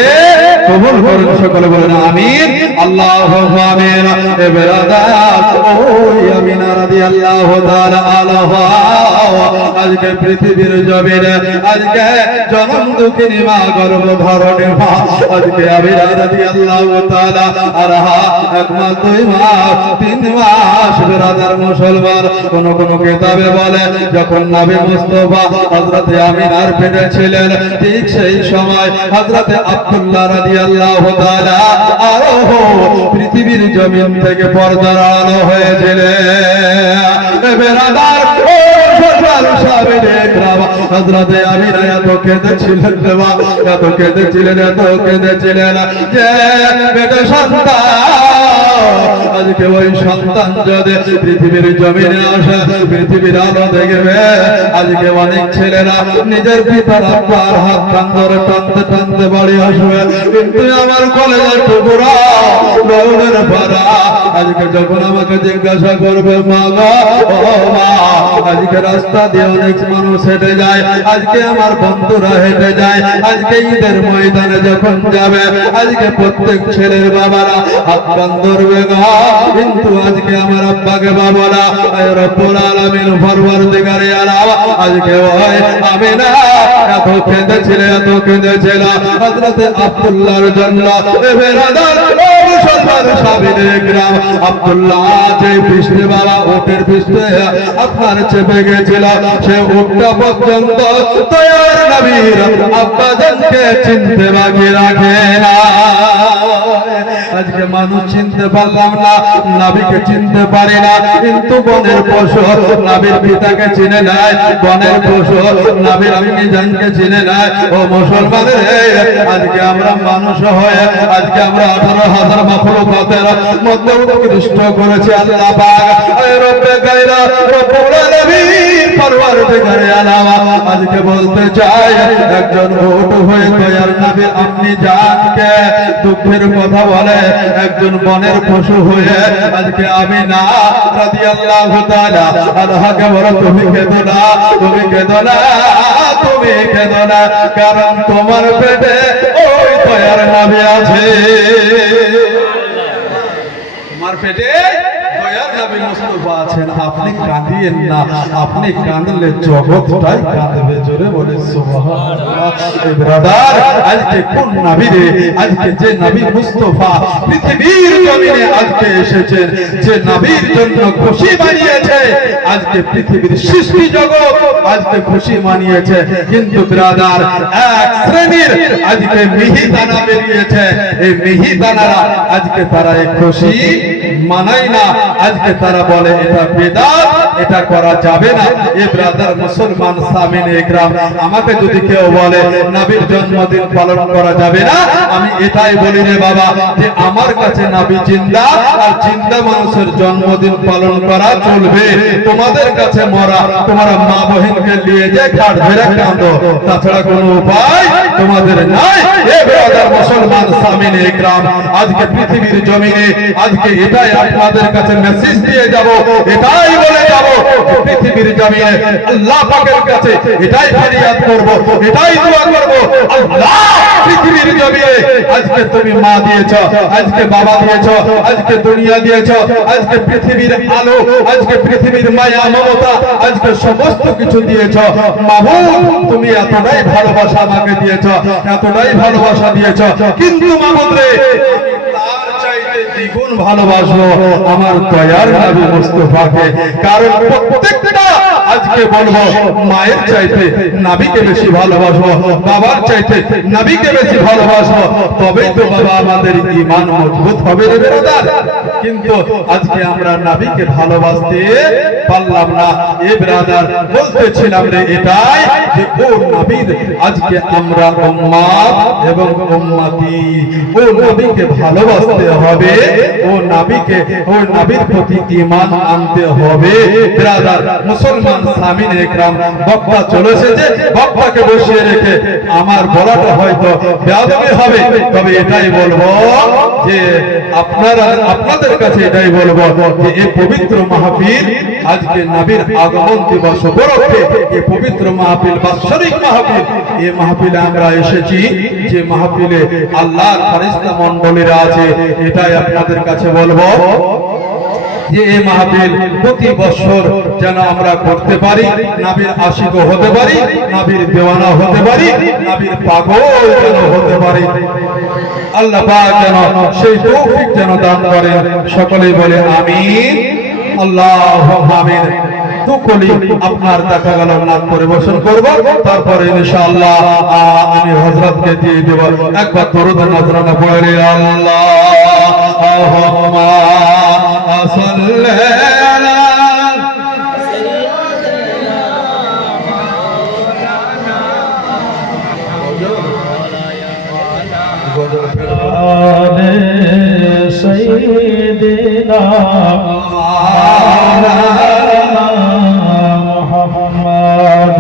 কবুল করুন সকলে বলেন আমিন আল্লাহুম্মা আমিন এ বেরাদার ওই আমিনা রাদিয়াল্লাহু তাআলা আনহা আজকে পৃথিবীর জমিনে আজকে জনম দুঃখিনী মা গর্ভধারণী মা আজকে আমিনা রাদিয়াল্লাহু তাআলা আনহা 1 মাস 2 মাস 3 মাস বেরাদার মুসলমান কোন কিতাবে বলে যখন নবী মুস্তাফা হযরত আমিনার পেটে ছিলেন ঠিক সেই সময় হযরত আব্দুল্লাহ রাদিয়াল্লাহু তাআলা আরো পৃথিবীর জমিন থেকে পর্দার আলো হয়েছিলেন বেরাদার ও সরদার সাহেব একরাম হযরত আমিনা এত কেঁদেছিলেন দেবা এত কেঁদেছিলেন যে বেটা সন্তান আজকে ওই সন্তান যদি পৃথিবীর জমিনে আসে পৃথিবীর আলো দেখবে আজকে অনেক ছেলেরা নিজের পিতার আব্বার হাত ধরে টানতে টানতে বাড়ি আসবে কিন্তু আমার কলেজের টুকুরা দৌড়ের পাড়া আজকে যখন আমাকে জিজ্ঞাসা করবে মা গো ও মা আজকে রাস্তা দিয়ে অনেক মানুষ হেঁটে যায় আজকে আমার বন্ধুরা হেঁটে যায় আজকে ঈদের ময়দানে যখন যাবে আজকে প্রত্যেক ছেলের বাবারা হাত টান ধরবে গো কিন্তু আজকে আমার আব্বাকে বাবারা রব্বুল আলামিন পরওয়ারদিগারে আলাম আজকে ওই আমিনা এত কেঁদেছিল হযরত আব্দুল্লাহর জন্য এ বেরাদার মুসলমান সাবিরে গ্রাম আব্দুল্লাহ যে পৃষ্ঠে বাবা উটের পৃষ্ঠে আপনার চেপে গেছিল সে উটটা পর্যন্ত দয়ার নবীর আব্বা জানকে চিনতে বাকি রাখে না আজকে মানুষ চিনতে পারলাম না নবীকে চিনতে পারি না কিন্তু বনের পশু নবীর পিতাকে চিনে নাই বনের পশু নবীর আম্মি জানকে চিনে নাই ও মুসলমানের আজকে আমরা মানুষ হয়ে আজকে আমরা 18,000 মাখলুকাতের মধ্যে উৎকৃষ্ট করেছি আল্লাহ পাক রব্বে গায়রা রব্বুল আলামিন পরওয়ারদিগারে আলাম আজকে বলতে চাই একজন উট হয়ে দয়ার নবীর আম্মি জানকে দুঃখের কথা বলে একজন বনের পশু হয়ে আজকে আমিনা রাদিয়াল্লাহু তাআলা আনহাকে বলে তুমি কেঁদো না কারণ তোমার পেটে ওই দয়ার নবী আছে তোমার পেটে দয়ার নবী মুস্তাফা আছেন, আপনি কাঁদিয়েন না, আপনি কাঁদলে জগৎটাই কাঁদবে। জোরে বলে সুবহানাল্লাহ। ব্রাদার, আজকে কোন নবী রে, আজকে যে নবী মুস্তাফা পৃথিবীর জমিনে আজকে এসেছেন, যে নবীর জন্য খুশি মানিয়েছে, আজকে পৃথিবীর সৃষ্টি জগৎ আজকে খুশি মানিয়েছে। কিন্তু ব্রাদার, এক শ্রেণীর আজকে মিহিদানা বেরিয়েছে, এই মিহিদানারা আজকে তারা এই খুশি মানায় না, আজকে তারা বলে এটা বেদাত, এটা করা যাবে না। এ ব্রাদার মুসলমান সামিনে ইকরাম, আমাকে যদি কেউ বলে নবীর জন্মদিন পালন করা যাবে না, আমি এটাই বলি রে বাবা যে আমার কাছে নবী জিন্দা, আর জিন্দা মানুষের জন্মদিন পালন করা চলবে। তোমাদের কাছে মরা, তোমরা মা বহিনকে নিয়ে যে ঘাট ধরে কাঁদো, তাছাড়া কোনো উপায় তোমাদের নাই। এ ব্রাদার মুসলমান সামিনে ইকরাম, আজকে পৃথিবীর জমিনে আজকে এটাই আপনাদের কাছে মেসেজ দিয়ে যাব, এটাই বলে যাব পৃথিবীর জমিনে আল্লাহ পাকের কাছে এটাই ফরিয়াদ করব, এটাই দোয়া করব। আল্লাহ, পৃথিবীর জমিনে আজকে তুমি মা দিয়েছ, আজকে বাবা দিয়েছ, আজকে দুনিয়া দিয়েছ, আজকে পৃথিবীর আলো, আজকে পৃথিবীর মায়া মমতা, আজকে সমস্ত কিছু দিয়েছ। মাবুদ, তুমি এতটাই ভালোবাসা আমাকে দিয়েছ, এতটাই ভালোবাসা দিয়েছ, কিন্তু মাবুদ রে, তার চাইতে দ্বিগুণ ভালোবাসবো আমার দয়ার নবী মুস্তাফাকে। কারণ প্রত্যেকটা আজকে বলবো মায়ের চাইতে নবীকে বেশি ভালোবাসবো, বাবার চাইতে নবীকে বেশি ভালোবাসবো, তবেই তো বাবা আমাদের ঈমান মজবুত হবে রে ব্রাদার। কিন্তু আজকে আমরা নবীকে ভালোবাসতে পারলাম না। এ ব্রাদার, বলতেছিলাম রে এটাই যে ও নবীর আজকে আমরা উম্মত এবং উম্মতি, ও নবীকে ভালোবাসতে হবে, ও নবীকে, ও নবীর প্রতি ঈমান আনতে হবে। ব্রাদার মুসলমান সামিনে ইকরাম, বক্তা চলেছে যে বক্তাকে বসিয়ে রেখে আমার বলাটা হয়তো বেয়াদবি হবে, তবে এটাই বলবো যে আপনাদের কাছে এটাই বলবো যে এই পবিত্র মাহফিল আজকে নবীর আগমন দিবস উপলক্ষে এই পবিত্র মাহফিল, বাৎসরিক মাহফিল, এই মাহফিলে আমরা এসেছি, যে মাহফিলে আল্লাহর ফেরেশতা মণ্ডলীরা আছে, এটাই আপনাদের কাছে বলবো যে এই মাহফিল প্রতি বছর যেন আমরা করতে পারি, নবীর আশিক হতে পারি, নবীর দেওয়ানা হতে পারি, নবীর পাগল যেন হতে পারি। আল্লাহ পাক যেন সেই তৌফিক যেন দান করেন। সকলেই বলে আমিন, আল্লাহুম্মা আমিন। দুকলি আপনার দেখা গেল নাচ পরিবেশন করব, তারপরে ইনশাআল্লাহ আমি হযরতকে দিয়ে দেব। একবার দরুদ নজরানা পড়ে আল্লাহুম্মা সাল্লি আলা سيدنا محمد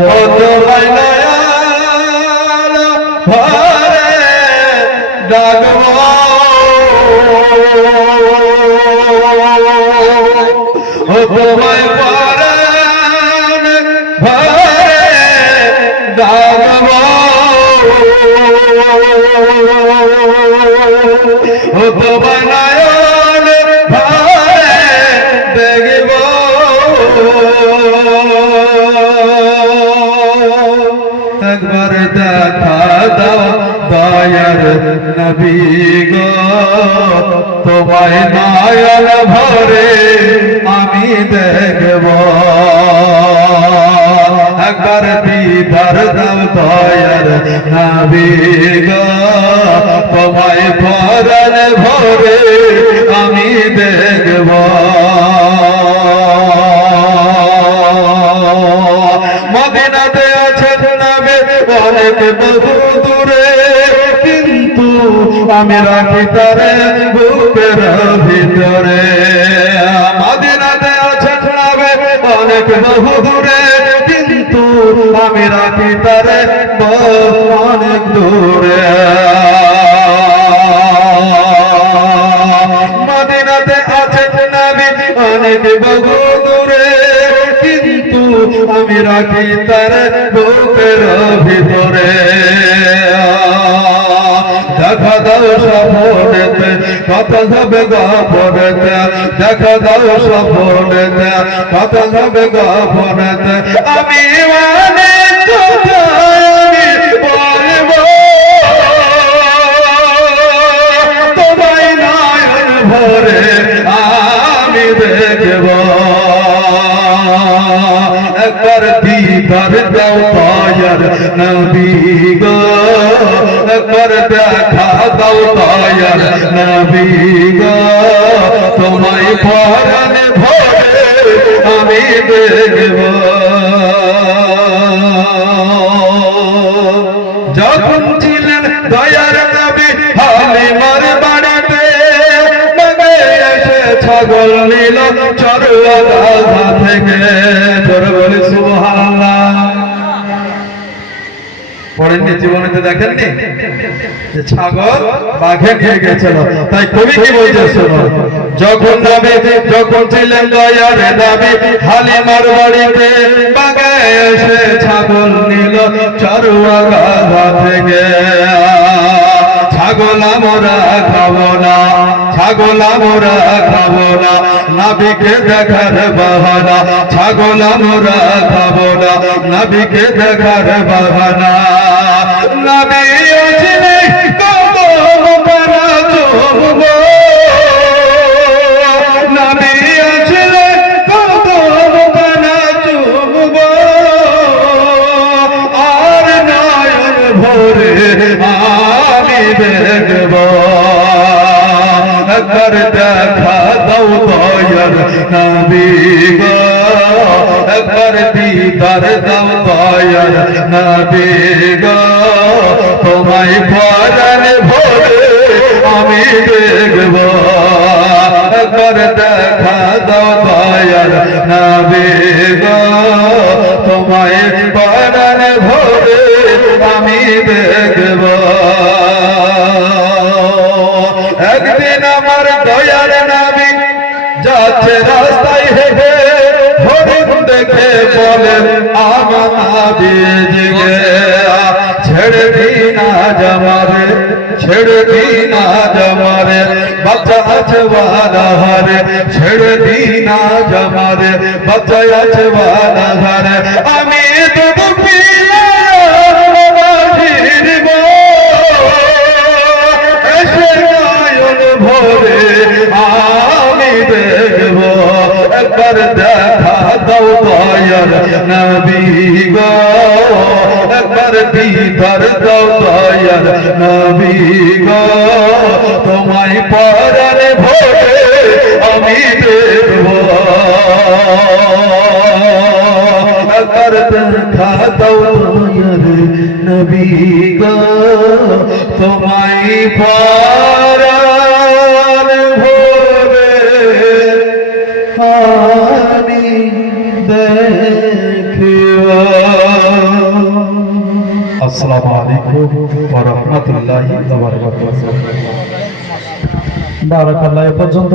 একবার দেখা দাও দয়ার নবী গো, তোমায় নয়ন ভরে আমি দেখব। একবার দিদার দাও দয়ার নবী গো, তোমায় পরাণ ভরে আমি দেখব। মদিনাতে আছেন নবী অনেক বহু দূরে, কিন্তু আমি রাখি তারে বুকের ভিতরে। মদিনাতে আছেন নবী অনেক বহু দূরে, কিন্তু আমি রাখি তারে অনেক দূরে। মদিনাতে আছেন নবী অনেক বহু দূরে, কিন্তু আমি রাখি তার বুকের ভিতরে। দেখা দাও স্বপ্নেতে কত হবে গফরতে দেখা দাও সফলতে কত হবে গফরতে আমি অনেক কথা বলবো তোমায় নয়ন ভরে আমি দেখব একবার দিদার দাও দয়ার নবী গো একবার দেখা দাও দয়ার নবী গো তোমায় পরাণ ভরে আমি দেখব যখন ছিলেন দয়ার নবী হালিমার বাড়িতে নবী এসে ছাগল নিল চরুয়া গাছা থেকে জোরে বলি সুবহানাল্লাহ পড়েননি জীবনেতে দেখেননি যে ছাগল বাঘে নিয়ে গেছিল তাই কবি কি বলছে শোনো যখন ছিলেন দয়ার নবী হালিমার বাড়িতে বাঘে এসে ছাগল নিল চরুয়া গাছা থেকে ছাগল আমরা খাবো না ছাগল আমরা খাবো না নবীকে দেখার বাহানা ছাগল আমরা খাবো না নবীকে দেখার বাহানা নবী আসলে কত বড় চুমব নবী আসলে কত বড় চুমব আর নয়ন ভরে আমি দেখব একবার দেখা দাও দয়ার নবী গো একবার দিদার দাও দয়ার নবী গো তোমায় পরাণ ভরে আমি দেখব একবার দেখা দাও দয়ার নবী গো তোমায় পরাণ ভরে আমি দেখব একদিন আমার দয়ার নবী যাচ্ছে রাস্তায় হেঁটে হরিণ দেখে বলেন আমার নবী জিগে ছেড়ে দিনা জামারে ছেড়ে দিনা জামারে বাচ্চা আছে বালা হারে ছেড়ে দিনা জামারে বাচ্চা আছে বালা হারে আমি দুধ ভরে আমি দেখব একবার দেখা দাও দয়ার নবী গো একবার দিদার দাও দয়ার নবী গো তোমায় পরাণ ভরে আমি দেখব একবার দেখা দাও দয়ার নবী গো তোমায় পরাণ ভরে আমি দেখব আসসালামু আলাইকুম ওয়া রাহমাতুল্লাহি ওয়া বারাকাতুহু বারাকাল্লাহ। এ পর্যন্ত